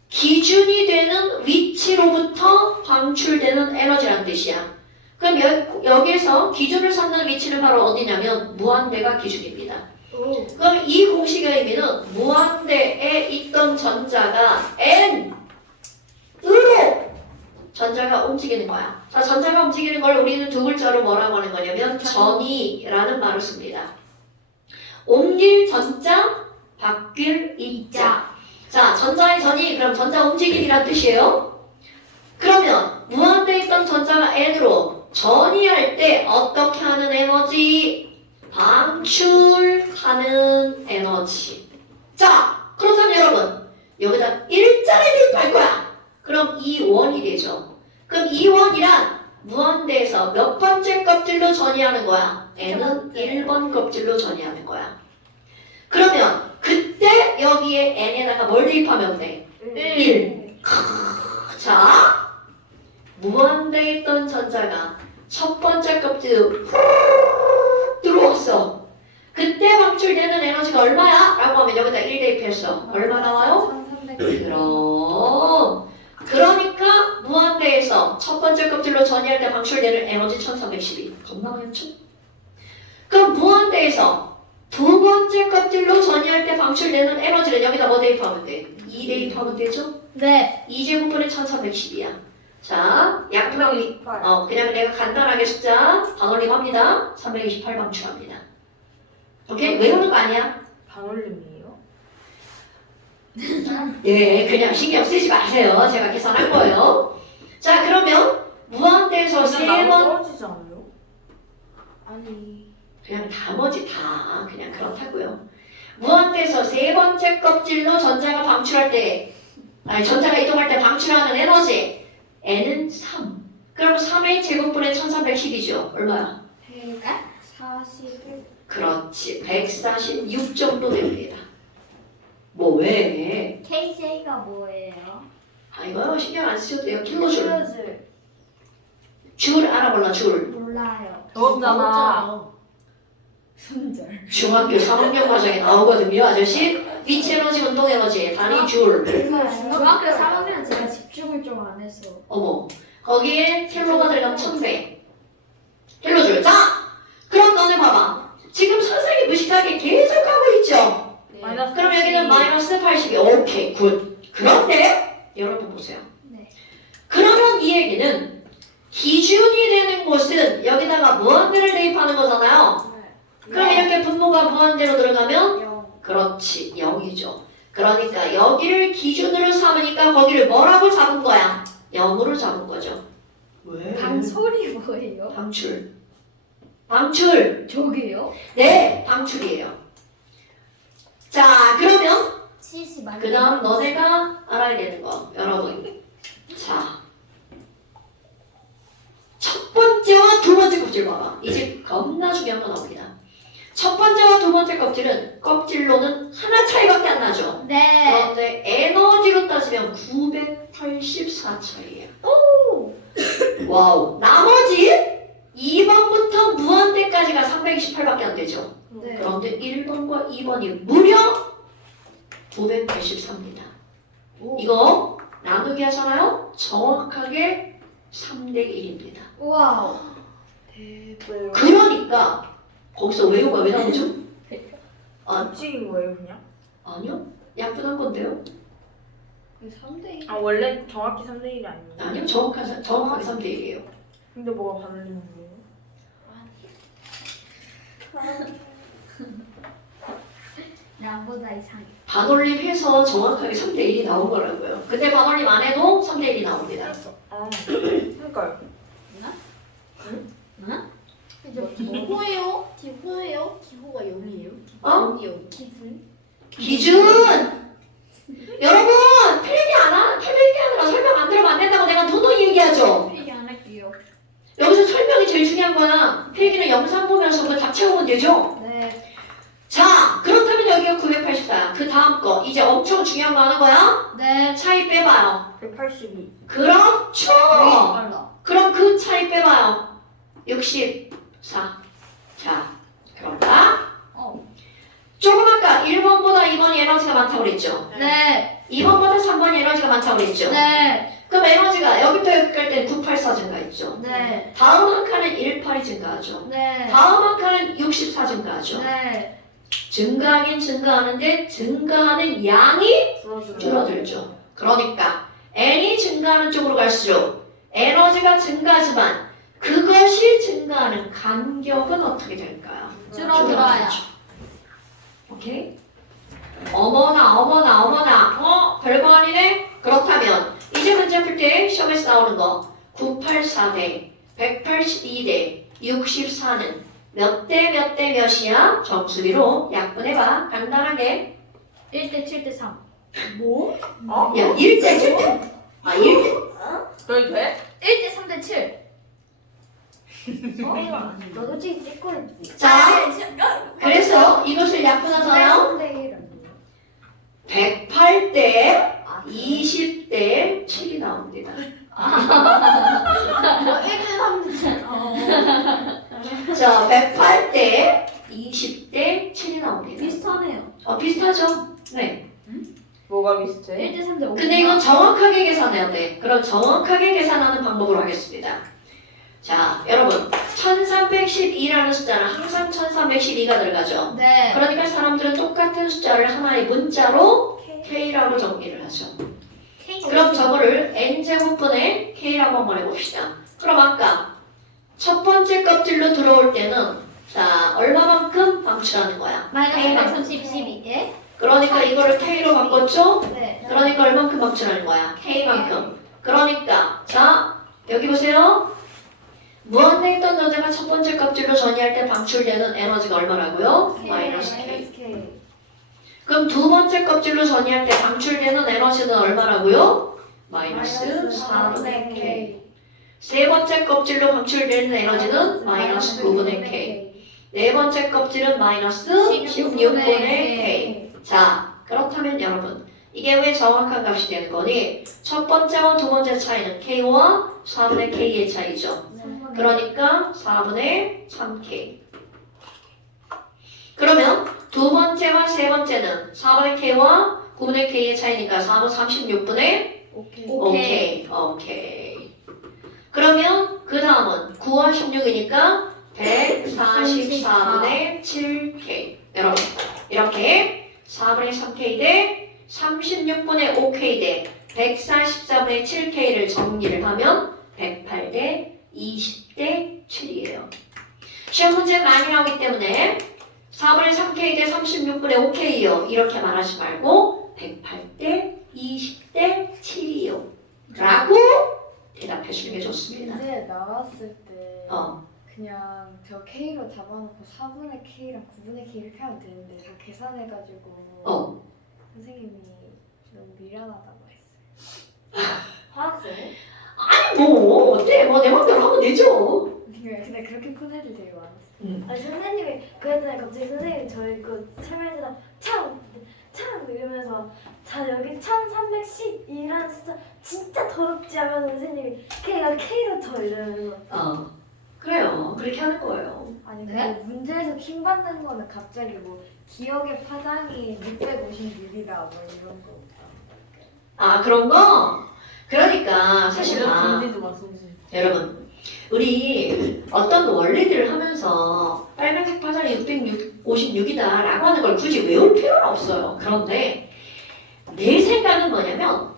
기준이 되는 위치로부터 방출되는 에너지라는 뜻이야. 그럼 여기에서 기준을 삼는 위치는 바로 어디냐면 무한대가 기준입니다. 오. 그럼 이 공식의 의미는 무한대에 있던 전자가 n으로 전자가 움직이는 거야. 자, 전자가 움직이는 걸 우리는 두 글자로 뭐라고 하는 거냐면 전이라는 말을 씁니다. 옮길 전자, 바뀔 이자. 자, 전자의 전이 그럼 전자 움직임이란 뜻이에요. 그러면 무한대에 있던 전자가 n으로 전이할 때 어떻게 하는 에너지? 방출하는 에너지. 자, 그렇다면 여러분 여기다 일자를 대입할 거야. 그럼 이 원이 되죠. 그럼 이 원이란 무한대에서 몇 번째 껍질로 전이하는 거야? n은 1번 껍질로 전이하는 거야. 그러면 그때 여기에 n에다가 뭘 대입하면 돼? 1. 자, 무한대에 있던 전자가 첫 번째 껍질로 훅 들어왔어. 그때 방출되는 에너지가 얼마야? 라고 하면 여기다 1 대입했어. 얼마 나와요? 그러니까 무한대에서 첫 번째 껍질로 전이할 때 방출되는 에너지 1312. 겁나 많죠? 그럼 무한대에서 두 번째 껍질로 전이할 때 방출되는 에너지는 여기다 뭐 대입하면 돼? 2 대입하면 되죠? 네. 2제곱분의 1312야. 자, 약분하기 그냥 내가 간단하게 숫자 반올림합니다. 328 방출합니다. 오케이? 외우는 거 아니야? 반올림이에요? 예, 그냥 신경 쓰지 마세요. 제가 계산할 거예요. 자, 그러면 무한대에서 세 나무 번 떨어지지 않아요? 아니. 그냥 나머지 다 그냥 그렇다고요. 무한대에서 세 번째 껍질로 전자가 방출할 때 전자가 이동할 때 방출하는 에너지 n은 3. 그럼 3의 제곱분의 1312죠. 얼마야? 141. 그렇지. 146 정도 됩니다. 뭐 왜? KJ가 뭐예요? 아 이거 신경 안 쓰셔도 돼요. 킬로줄. 킬로줄. 줄 알아볼라 줄. 몰라요. 넣었잖아. 손절. 중학교 3학년 과정에 나오거든요. 아저씨. 위치 에너지, 운동 에너지, 단위 줄. 중학교 3학년 제가 집중을 좀 안 해서. 어머. 거기에 킬로가 들어가면 1000배. 킬로줄. 자! 그럼 너네 봐봐. 지금 선생님 무식하게 계속 하고 있죠? 마이너스 그럼 여기는 마이너스 82. 오케이, 굿. 그런데 여러분 보세요. 네. 그러면 이 얘기는 기준이 되는 곳은 여기다가 무한대를 대입하는 거잖아요. 그럼 이렇게 분모가 무한대로 들어가면 0. 그렇지 0이죠. 그러니까 여기를 기준으로 삼으니까 거기를 뭐라고 잡은 거야? 0으로 잡은 거죠. 왜? 방소리 뭐예요? 방출. 방출. 저게요? 네, 방출이에요. 자, 그러면 70. 그 다음 너네가 알아야 되는 거 여러분. 자, 첫 번째 껍질 봐봐. 이 집 겁나 중요한 거 나옵니다. 첫 번째와 두 번째 껍질은 껍질로는 하나 차이밖에 안 나죠. 네. 그런데 에너지로 따지면 984 차이예요. 와우. 나머지 2번부터 무한대까지가 328밖에 안 되죠. 네. 그런데 1번과 2번이 무려 983입니다. 이거 나누기 하잖아요. 정확하게 3대 1입니다. 와우. 대박. 그러니까 거기서 외우가 왜 나오죠? 반칙인 거예요 그냥? 아니요. 약분한 건데요. 3대 1. 아 원래 정확히 3대 1이 아니에요? 아니요. 정확하게 3대 1이에요. 근데 뭐가 반올리는 거예요? 나보다 이상해. 반올림해서 정확하게 3대 1이 나온 거라고요. 근데 반올림 안 해도 3대 1이 나옵니다. 아 그러니까요. 기호예요? 기호예요? 기호가 0이에요? 어? 0이요. 기준? 기준! 여러분! 필기 아니라 설명 안 들으면 안 된다고 내가 누누이 얘기하죠? 필기 안 할게요. 여기서 설명이 제일 중요한 거야. 필기는 영상 보면서 그거 다 채우면 되죠? 네. 자, 그렇다면 여기가 984야. 그 다음 거. 이제 엄청 중요한 거 하는 거야? 네. 차이 빼봐요. 182. 그렇죠! 빨라. 그럼 그 차이 빼봐요. 64. 자, 그런가? 조금 아까 1번보다 2번이 에너지가 많다고 그랬죠? 네. 2번보다 3번이 에너지가 많다고 그랬죠? 네. 그럼 에너지가 여기부터 여기까지 때는 984 증가했죠? 네. 다음 한 칸은 18이 증가하죠? 네. 다음 한 칸은 64 증가하죠? 네. 증가하긴 증가하는데 증가하는 양이 줄어들어요. 줄어들죠. 그러니까 n이 증가하는 쪽으로 갈수록 에너지가 증가하지만 그것이 증가하는 간격은 어떻게 될까요? 줄어들어요. 오케이? 어머나 별거 아니네? 그렇다면 이제 문제 풀 때 시험에서 나오는 거 984대 182대 64는 몇 대 몇이야? 정수리로 약분해봐. 간단하게. 1대 7대 3. 뭐? 야 1대 7대 1대 그래도 돼? 1대 3대 7. 너 솔직히 찍고 있지? 자, 그래서 이것을 약분하잖아요. 3대 1. 108대 20대 7이 나옵니다. 1대 3대 7. 자, 108대 20대 7이 나옵니다. 비슷하네요. 비슷하죠? 네. 뭐가 비슷해? 1대 3대 5. 근데 이건 정확하게 계산해야 돼. 그럼 정확하게 계산하는 방법으로 하겠습니다. 자, 여러분 1312라는 숫자는 항상 1312가 들어가죠. 네. 그러니까 사람들은 똑같은 숫자를 하나의 문자로 K라고 정리를 하죠. 그럼 저거를 N제곱분의 K라고 한번 해봅시다. 그럼 아까 첫 번째 껍질로 들어올 때는 자 얼마만큼 방출하는 거야? 마이너스 130, 12. 예? 그러니까 이거를 K로 바꿨죠? 네. 그러니까 얼만큼 방출하는 거야? K만큼. 그러니까 자 여기 보세요. 무한대 있던 전자가 첫 번째 껍질로 전이할 때 방출되는 에너지가 얼마라고요? 마이너스 K. K. 그럼 두 번째 껍질로 전이할 때 방출되는 에너지는 얼마라고요? 마이너스 4분의 K. 세 번째 껍질로 방출되는 에너지는 마이너스 9분의 K. 네 번째 껍질은 마이너스 16분의 K. 자, 그렇다면 여러분 이게 왜 정확한 값이 되는 거니? 첫 번째와 두 번째 차이는 K와 4분의 K의 차이죠. 그러니까 4분의 3K. 그러면 두 번째와 세 번째는 4분의 K와 9분의 K의 차이니까 4분 36분의 오케이. 오케이. 그러면 그 다음은 9와 16이니까 144분의 7K. 여러분 이렇게 4분의 3K 대 36분의 5K 대 144분의 7K를 정리를 하면 108대 20대 7이에요. 시험 문제 많이 나오기 때문에 4분의 3K 대 36분의 5K요. 이렇게 말하지 말고 108대 20대 7이요. 라고 대답해 주는 게 좋습니다. 근데 나왔을 때 어. 그냥 저 K로 잡아놓고 4분의 K랑 9분의 K 이렇게 하면 되는데 다 계산해가지고 선생님이 너무 미련하다고 했어요. 화학생? 아니 뭐 어때? 뭐 내 맘대로 하면 되죠. 근데 그렇게 큰 애들 되게 많았어요. 아니 선생님이 그랬더니 갑자기 선생님이 저희 그 설명해주다 참 이러면서 자 여기 1310이라는 숫자 진짜 더럽지 하면 선생님이 K가 K로 쳐 이러면서 그래요. 그렇게 하는 거예요. 아니 네? 근데 문제에서 킹 받는 거는 갑자기 뭐 기억의 파장이 656이다 뭐 이런 거. 그런 거? 그러니까 사실 던지지 마, 손지. 여러분, 우리 어떤 원리들을 하면서 빨간색 파장이 656이다 라고 하는 걸 굳이 외울 필요는 없어요. 그런데 내 생각은 뭐냐면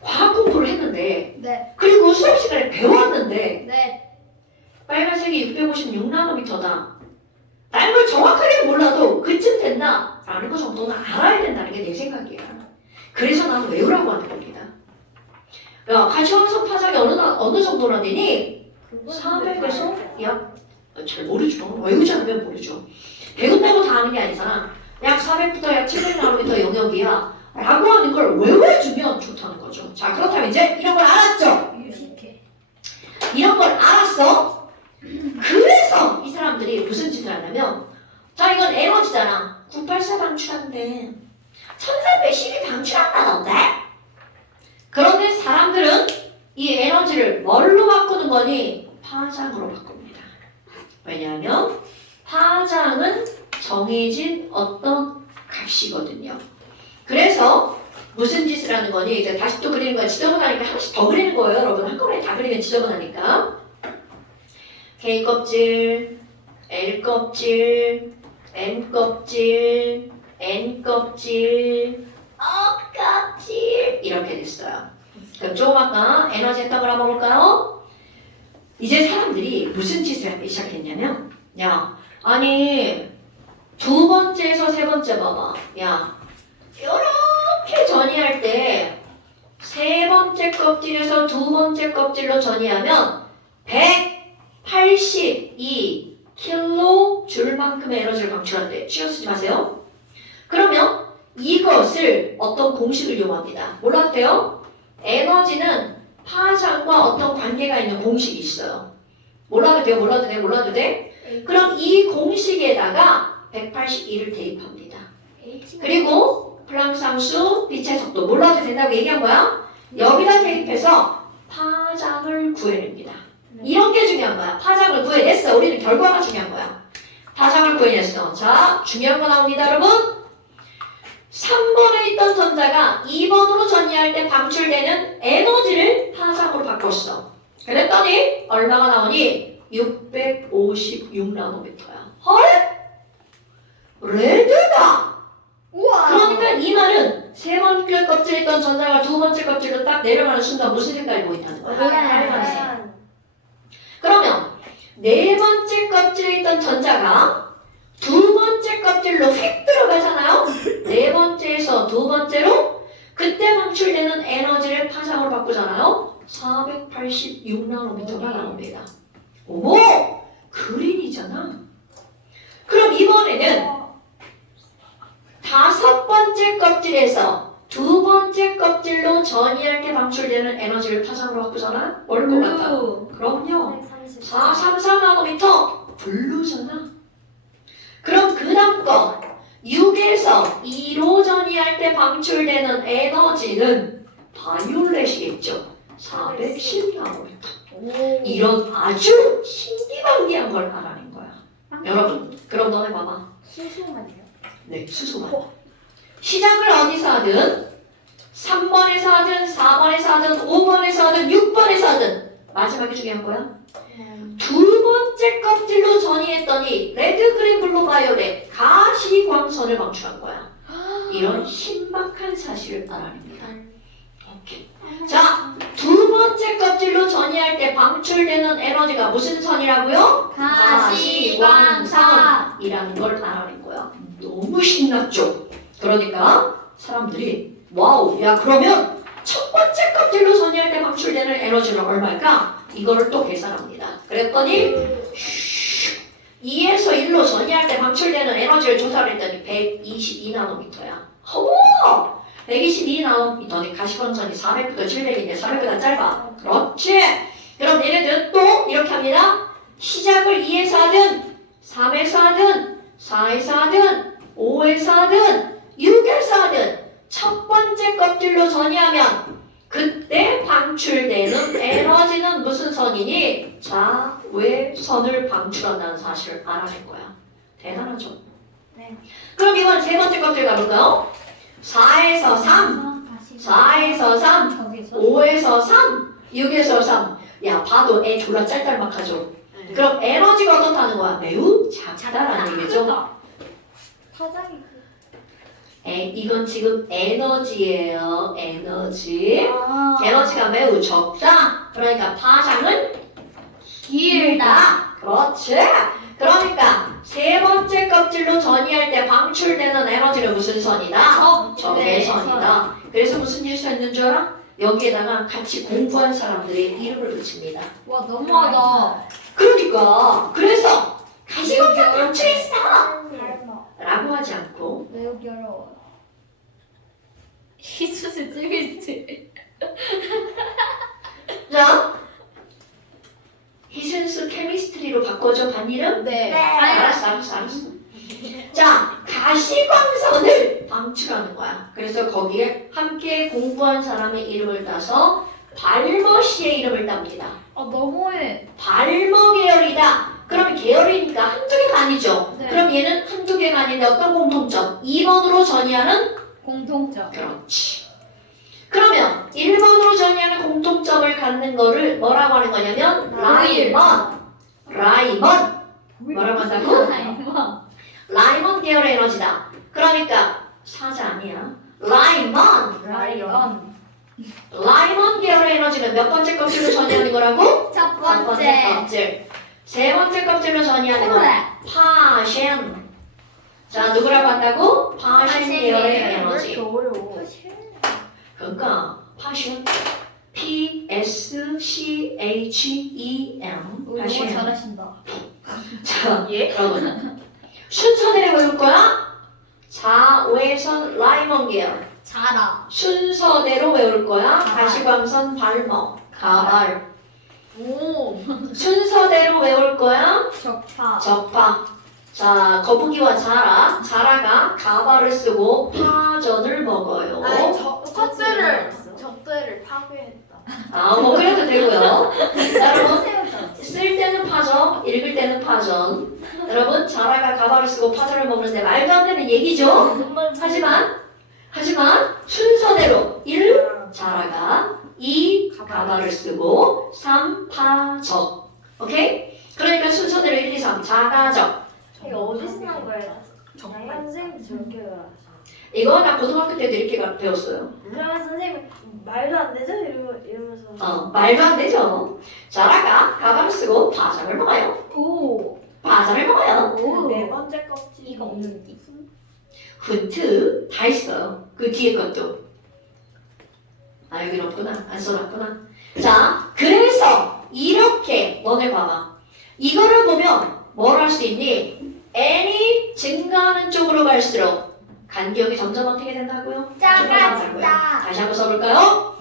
과학 공부를 했는데 네. 그리고 수업 시간에 배웠는데 네. 빨간색이 656나노미터다. 다른 걸 정확하게 몰라도 그쯤 된다 라는 거 정도는 알아야 된다는 게 내 생각이야. 그래서 나는 외우라고 하는 겁니다. 야, 가시화성 파장이 어느 정도나 되니? 400에서 약, 잘 모르죠. 외우지 않으면 모르죠. 배운다고 다 아는 게 아니잖아. 약 400부터 약 700나노미터 영역이야. 라고 하는 걸 외워주면 좋다는 거죠. 자, 그렇다면 이제 이런 걸 알았죠? 유식해. 이런 걸 알았어? 그래서 이 사람들이 무슨 짓을 하냐면, 자, 이건 에너지잖아. 984 방출한대. 1312 방출한다던데? 그런데 사람들은 이 에너지를 뭘로 바꾸는 거니? 파장으로 바꿉니다. 왜냐하면 파장은 정해진 어떤 값이거든요. 그래서 무슨 짓을 하는 거니? 이제 다시 또 그리는 거야. 지저분하니까 하나씩 더 그리는 거예요. 여러분 한꺼번에 다 그리면 지저분하니까. K 껍질, L 껍질, M 껍질, N 껍질, O 껍질 이렇게 됐어요. 그럼 조금 아까 에너지 했던 걸 한번 볼까요? 이제 사람들이 무슨 짓을 하기 시작했냐면, 야, 아니 두 번째에서 세 번째 봐봐. 야, 이렇게 전이할 때 세 번째 껍질에서 두 번째 껍질로 전이하면 182kJ만큼의 에너지를 방출한대. 신경 쓰지 마세요. 그러면 이것을 어떤 공식을 이용합니다. 몰라도 돼요? 에너지는 파장과 어떤 관계가 있는 공식이 있어요. 몰라도 돼요? 몰라도 돼? 몰라도 돼? 그럼 이 공식에다가 182를 대입합니다. 그리고 플랑크 함수, 빛의 속도 몰라도 된다고 얘기한 거야. 여기다 대입해서 파장을 구해냅니다. 이런 게 중요한 거야. 파장을 구해냈어. 우리는 결과가 중요한 거야. 파장을 구해냈어. 자, 중요한 거 나옵니다, 여러분. 3번에 있던 전자가 2번으로 전이할 때 방출되는 에너지를 파장으로 바꿨어. 그랬더니 얼마가 나오니? 656나노미터야. 헐? 레드다! 우와. 그러니까 이 말은 세 번째 껍질에 있던 전자가 두 번째 껍질로 딱 내려가는 순간 무슨 색깔이 보인다는 거야? 빨간색. 그러면 네 번째 껍질에 있던 전자가 두 번째 껍질로 휙 들어가잖아요? 네 번째에서 두 번째로 그때 방출되는 에너지를 파장으로 바꾸잖아요? 486나노미터가 나옵니다. 오! 그린이잖아. 그럼 이번에는 다섯 번째 껍질에서 두 번째 껍질로 전이할 때 방출되는 에너지를 파장으로 바꾸잖아? 뭘 것 같아? 그럼요. 434나노미터 블루잖아. 그럼 그 다음 거 6에서 2로 전이할 때 방출되는 에너지는 바이올렛이겠죠. 410나노미터. 이런 아주 신기방기한 걸 알아낸 거야. 여러분, 그럼 너네 봐봐. 수수만요? 네, 수소만. 시작을 어디서 하든 3번에서 하든 4번에서 하든 5번에서 하든 6번에서 하든 마지막에 중요한 거야. 두 번째 껍질로 전이했더니 레드, 그린, 블루, 바이올렛 가시광선을 방출한 거야. 이런 신박한 사실을 알아냅니다. 오케이. 자, 두 번째 껍질로 전이할 때 방출되는 에너지가 무슨 선이라고요? 가시광선이라는 걸 알아낸 거야. 너무 신났죠? 그러니까 사람들이 와우, 야 그러면 첫 번째 껍질로 전이할 때 방출되는 에너지는 얼마일까? 이거를 또 계산합니다. 그랬더니 2에서 1로 전이할 때 방출되는 에너지를 조사를 했더니 122나노미터야. 어머! 122나노미터니 가시광선이 400부터 700인데 400보다 짧아. 그렇지? 그럼 얘네들은 또 이렇게 합니다. 시작을 2에서 하든 3에서 하든 4에서 하든 5에서 하든 6에서 하든 첫 번째 껍질로 전이하면 그때 방출되는 에너지는 무슨 선이니? 자외선을 방출한다는 사실을 알아낸 거야. 대단하죠? 네. 그럼 이번 세 번째 껍질 가볼까요? 4에서 3, 4에서 3, 5에서 3, 6에서 3. 야, 봐도 애 졸라 짤짤막하죠? 그럼 에너지가 어떻다는 거야? 매우 작다라는 얘기죠? 파장이 이건 지금 에너지예요. 에너지. 에너지가 매우 적다. 그러니까 파장은 길다. 그렇지. 그러니까 세 번째 껍질로 전이할 때 방출되는 에너지는 무슨 선이다? 적외선이다. 그래서 무슨 일이 있는 줄 알아? 여기에다가 같이 공부한 사람들의 이름을 붙입니다. 와 너무하다. 그러니까 그래서 가시광선 방출했어! 닮아. 라고 하지 않고 매우 어려워. 희수스 찍을지. 자, 희순수 케미스트리로 바꿔줘. 반이름? 네. 알았어. 자, 가시광선을 방출하는 거야. 그래서 거기에 함께 공부한 사람의 이름을 따서 발머 씨의 이름을 땁니다. 아 너무해. 발머 계열이다. 그럼 계열이니까 한두 개가 아니죠. 네. 그럼 얘는 한두 개가 아닌데 어떤 공통점? 2번으로 전이하는? 공통점. 그렇지. 그러면 1번으로 전이하는 공통점을 갖는 거를 뭐라고 하는 거냐면 라이먼. 뭐라고 한다고? 라이먼 계열의 에너지다. 그러니까 사자 아니야. 라이먼 계열의 에너지는 몇 번째 껍질로 전이하는 거라고? 첫 첫 번째 껍질. 세 번째 껍질로 전이하는 건 파셴. 자, 누구라고 한다고? 파셴 계열의 에너지. 어려워. 그러니까 파셴 PSCHEM 너무 파셴. 잘하신다. 자, 예? 여러분 순서대로 외울 거야? 자외선 라이먼 계열. 자라. 순서대로 외울 거야? 가시광선 발머 가발. 오. 순서대로 외울 거야? 적파. 적파. 자, 거북이와 자라가 가발을 쓰고 파전을 먹어요. 아니 적대를 파괴했다. 뭐 그래도 되고요. 여러분 쓸 때는 파전, 읽을 때는 파전. 여러분 자라가 가발을 쓰고 파전을 먹는데 말도 안 되는 얘기죠. 하지만 순서대로 1. 자라가 2. 가발을 쓰고 3. 파적. 오케이? 그러니까 순서대로 1, 2, 3 자가적. 이거 어디서 난 거예요? 선생님도 저렇게 외워요. 이거 나 고등학교 때도 이렇게 배웠어요. 그러면 선생님이 말도 안 되죠? 이러면서 말도 안 되죠. 자라가 가발을 쓰고 파전을 먹어요. 오. 파전을 먹어요. 네 번째 껍질. 이거 없는데. 훈트 다 있어요. 그 뒤에 것도. 아, 여기 없구나. 안 써놨구나. 자, 그래서 이렇게 너네 봐봐. 이거를 보면 뭘 할 수 있니? n이 증가하는 쪽으로 갈수록 간격이 점점 어떻게 된다고요? 작아진다. 다시 한번 써볼까요?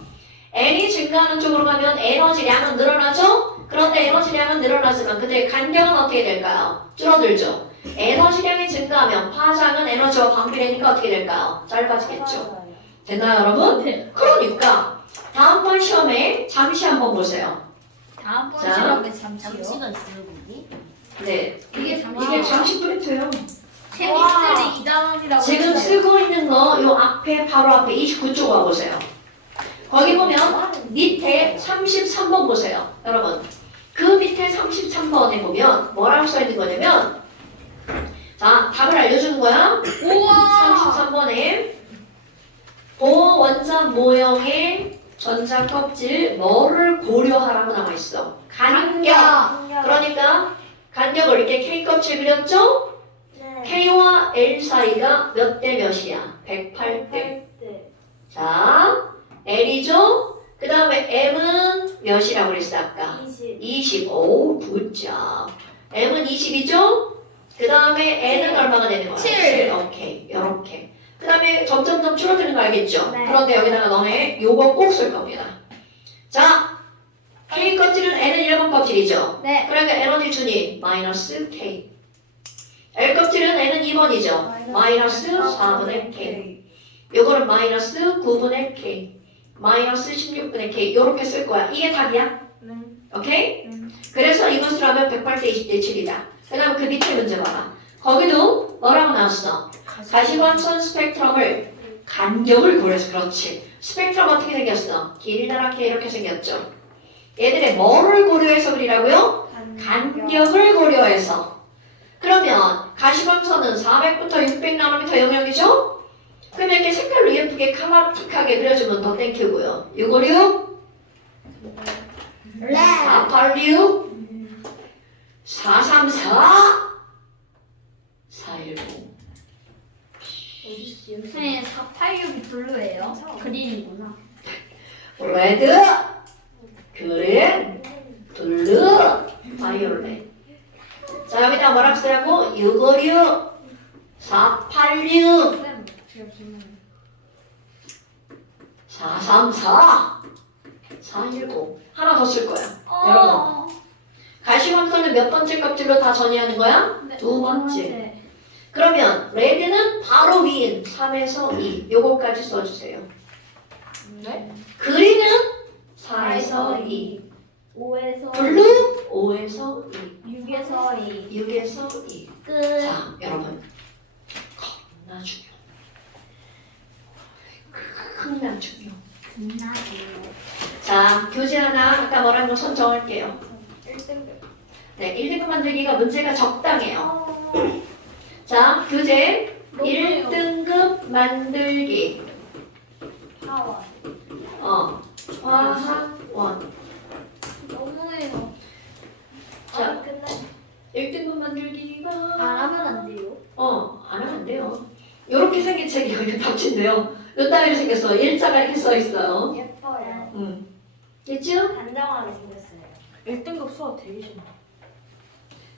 n이 증가하는 쪽으로 가면 에너지량은 늘어나죠? 그런데 에너지량은 늘어나지만 그때 간격은 어떻게 될까요? 줄어들죠? 에너지량이 증가하면 파장은 에너지와 반비례니까 어떻게 될까요? 짧아지겠죠? 됐나요, 여러분? 네. 그러니까 다음번 시험에 잠시 한번 보세요. 다음번 자. 시험에 잠시요. 잠시간 있어요, 거기? 네, 이게 이게 잠시 프린트예요. 케미스트리 2단원이라고 지금 쓰고 있는 거 요 앞에 바로 앞에 29쪽 와보세요. 거기 보면 밑에 33번 보세요. 여러분 그 밑에 33번에 보면 뭐라고 써있는 거냐면 자 답을 알려주는 거야. 33번에 고원자 모형의 전자 껍질 뭐를 고려하라고 나와있어. 간격. 그러니까 간격을 이렇게 K 껍질 그렸죠? 네. K와 L 사이가 몇 대 몇이야? 108대. 자, L이죠? 그 다음에 M은 몇이라고 그랬어 아까? 20. 오, 굿잡. M은 20이죠? 그 다음에 N은 얼마가 되는 거야? 7. 오케이, 요렇게. 그 다음에 점점점 줄어드는 거 알겠죠? 네. 그런데 여기다가 너네 요거 꼭 쓸 겁니다. 자, K 껍질은 N은 1번 껍질이죠. 네. 그러니까 에너지 준위 마이너스 K. L 껍질은 N은 2번이죠. 마이너스 4분의 K. 요거는 마이너스 9분의 K. 마이너스 16분의 K. 요렇게 쓸 거야. 이게 답이야. 네. 오케이? 네. 그래서 이것을 하면 108대 20대 7이다. 그 다음 그 밑에 문제 봐봐. 거기도 뭐라고 나왔어? 가시광선 스펙트럼을 간격을 고려해서 그렇지. 스펙트럼 어떻게 생겼어? 길다랗게 이렇게 생겼죠. 얘들의 뭐를 고려해서 그리라고요? 간격을 고려해서. 그러면 가시광선은 400부터 600나노미터 영역이죠? 그러면 이렇게 색깔로 예쁘게 카마틱하게 그려주면 더 땡큐고요. 656, 486, 434, 419. 선생님 486이 블루예요? 그린이구나. 레드, 그린, 블루, 바이올렛. 자, 여기다 뭐라고 쓰라고? 656, 486, 434, 419. 하나 더 쓸 거야. 여러분. 가시광선은 몇 번째 껍질로 다 전이하는 거야? 두 번째. 그러면 레드는 바로 위인 3에서 2. 요거까지 써주세요. 네? 그린은 4에서 2. 5에서 블루 5에서 2. 6에서 2. 6에서 2. 끝. 자, 여러분. 겁나 중요. 겁나 중요. 자, 교재 하나 아까 뭐라는 거 선정할게요. 1등급. 네, 1등급 만들기가 문제가 적당해요. 자, 교재 1등급 만들기. 하와. 화학원. 너무해요. 자, 끝나. 1등급 만들기가 안 하면 안 돼요. 안 하면 안 돼요. 요렇게 생긴 책이 여기 닥친데요. 요 따위로 생겼어. 일자가 이렇게 써 있어요. 예뻐요. 됐죠? 단정하게 생겼어요. 1등급 수학 되게 싫어.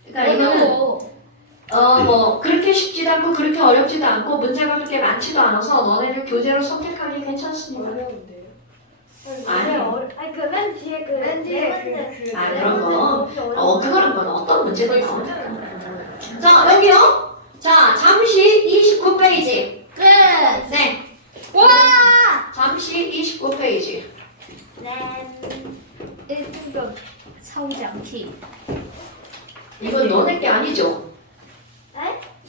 그러니까 이거는 뭐 그렇게 쉽지도 않고 그렇게 어렵지도 않고 문제가 그렇게 많지도 않아서 너네들 교재로 선택하기 괜찮습니다. 어려운데요? 아니요. 아니 그 맨 뒤에 그 맨 뒤에 문제. 아, 네 그런 문제 거. 너무 그거는 뭐 어떤 문제든 거의 나와. 진짜는 자, 여기요. 자, 잠시 29페이지. 끝. 네. 와. 잠시 29페이지. 네. 1등급 사오지 않기. 이건 너네 게 아니죠?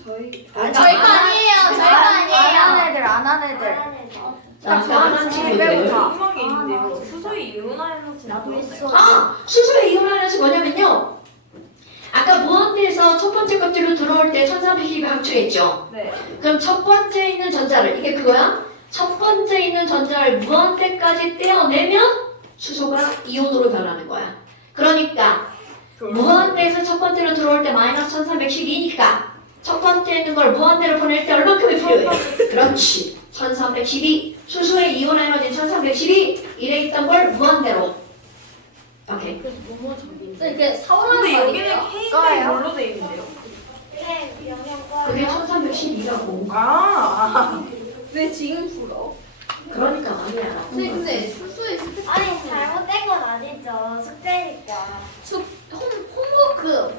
저희 저희 거 아니에요. 저희 거 아니에요. 안한 애들, 안한 애들. 자, 저는 다른 지금 빼고 친구들. 다 궁금한 게 있는데요. 수소의 이온화에너지 나도 있어. 수소의 이온화에너지 뭐냐면요. 아까 무한대에서 첫 번째 껍질로 들어올 때 1320이 방출했죠. 네. 그럼 첫 번째 있는 전자를, 이게 그거야? 첫 번째 있는 전자를 무한대까지 떼어내면 수소가 이온으로 변하는 거야. 그러니까 무한대에서 첫 번째로 들어올 때 마이너스 1312니까 첫 번째 있는 걸 무한대로 보낼 때 얼마큼이 필요해? 그렇지. 1312. 수소의 이온 에너지는 1312. 이래 있던 걸 무한대로. 오케이. 이게 사오라는 근데 거 여기는 아니에요? K가 뭘로 돼 있는데요? 네, 영양과. 그게 1312라고. 아. 왜 지금 풀어? 그러니까 아니야. 근데 술수에 아니 잘못된 건 아니죠. 숙제니까. 홈워크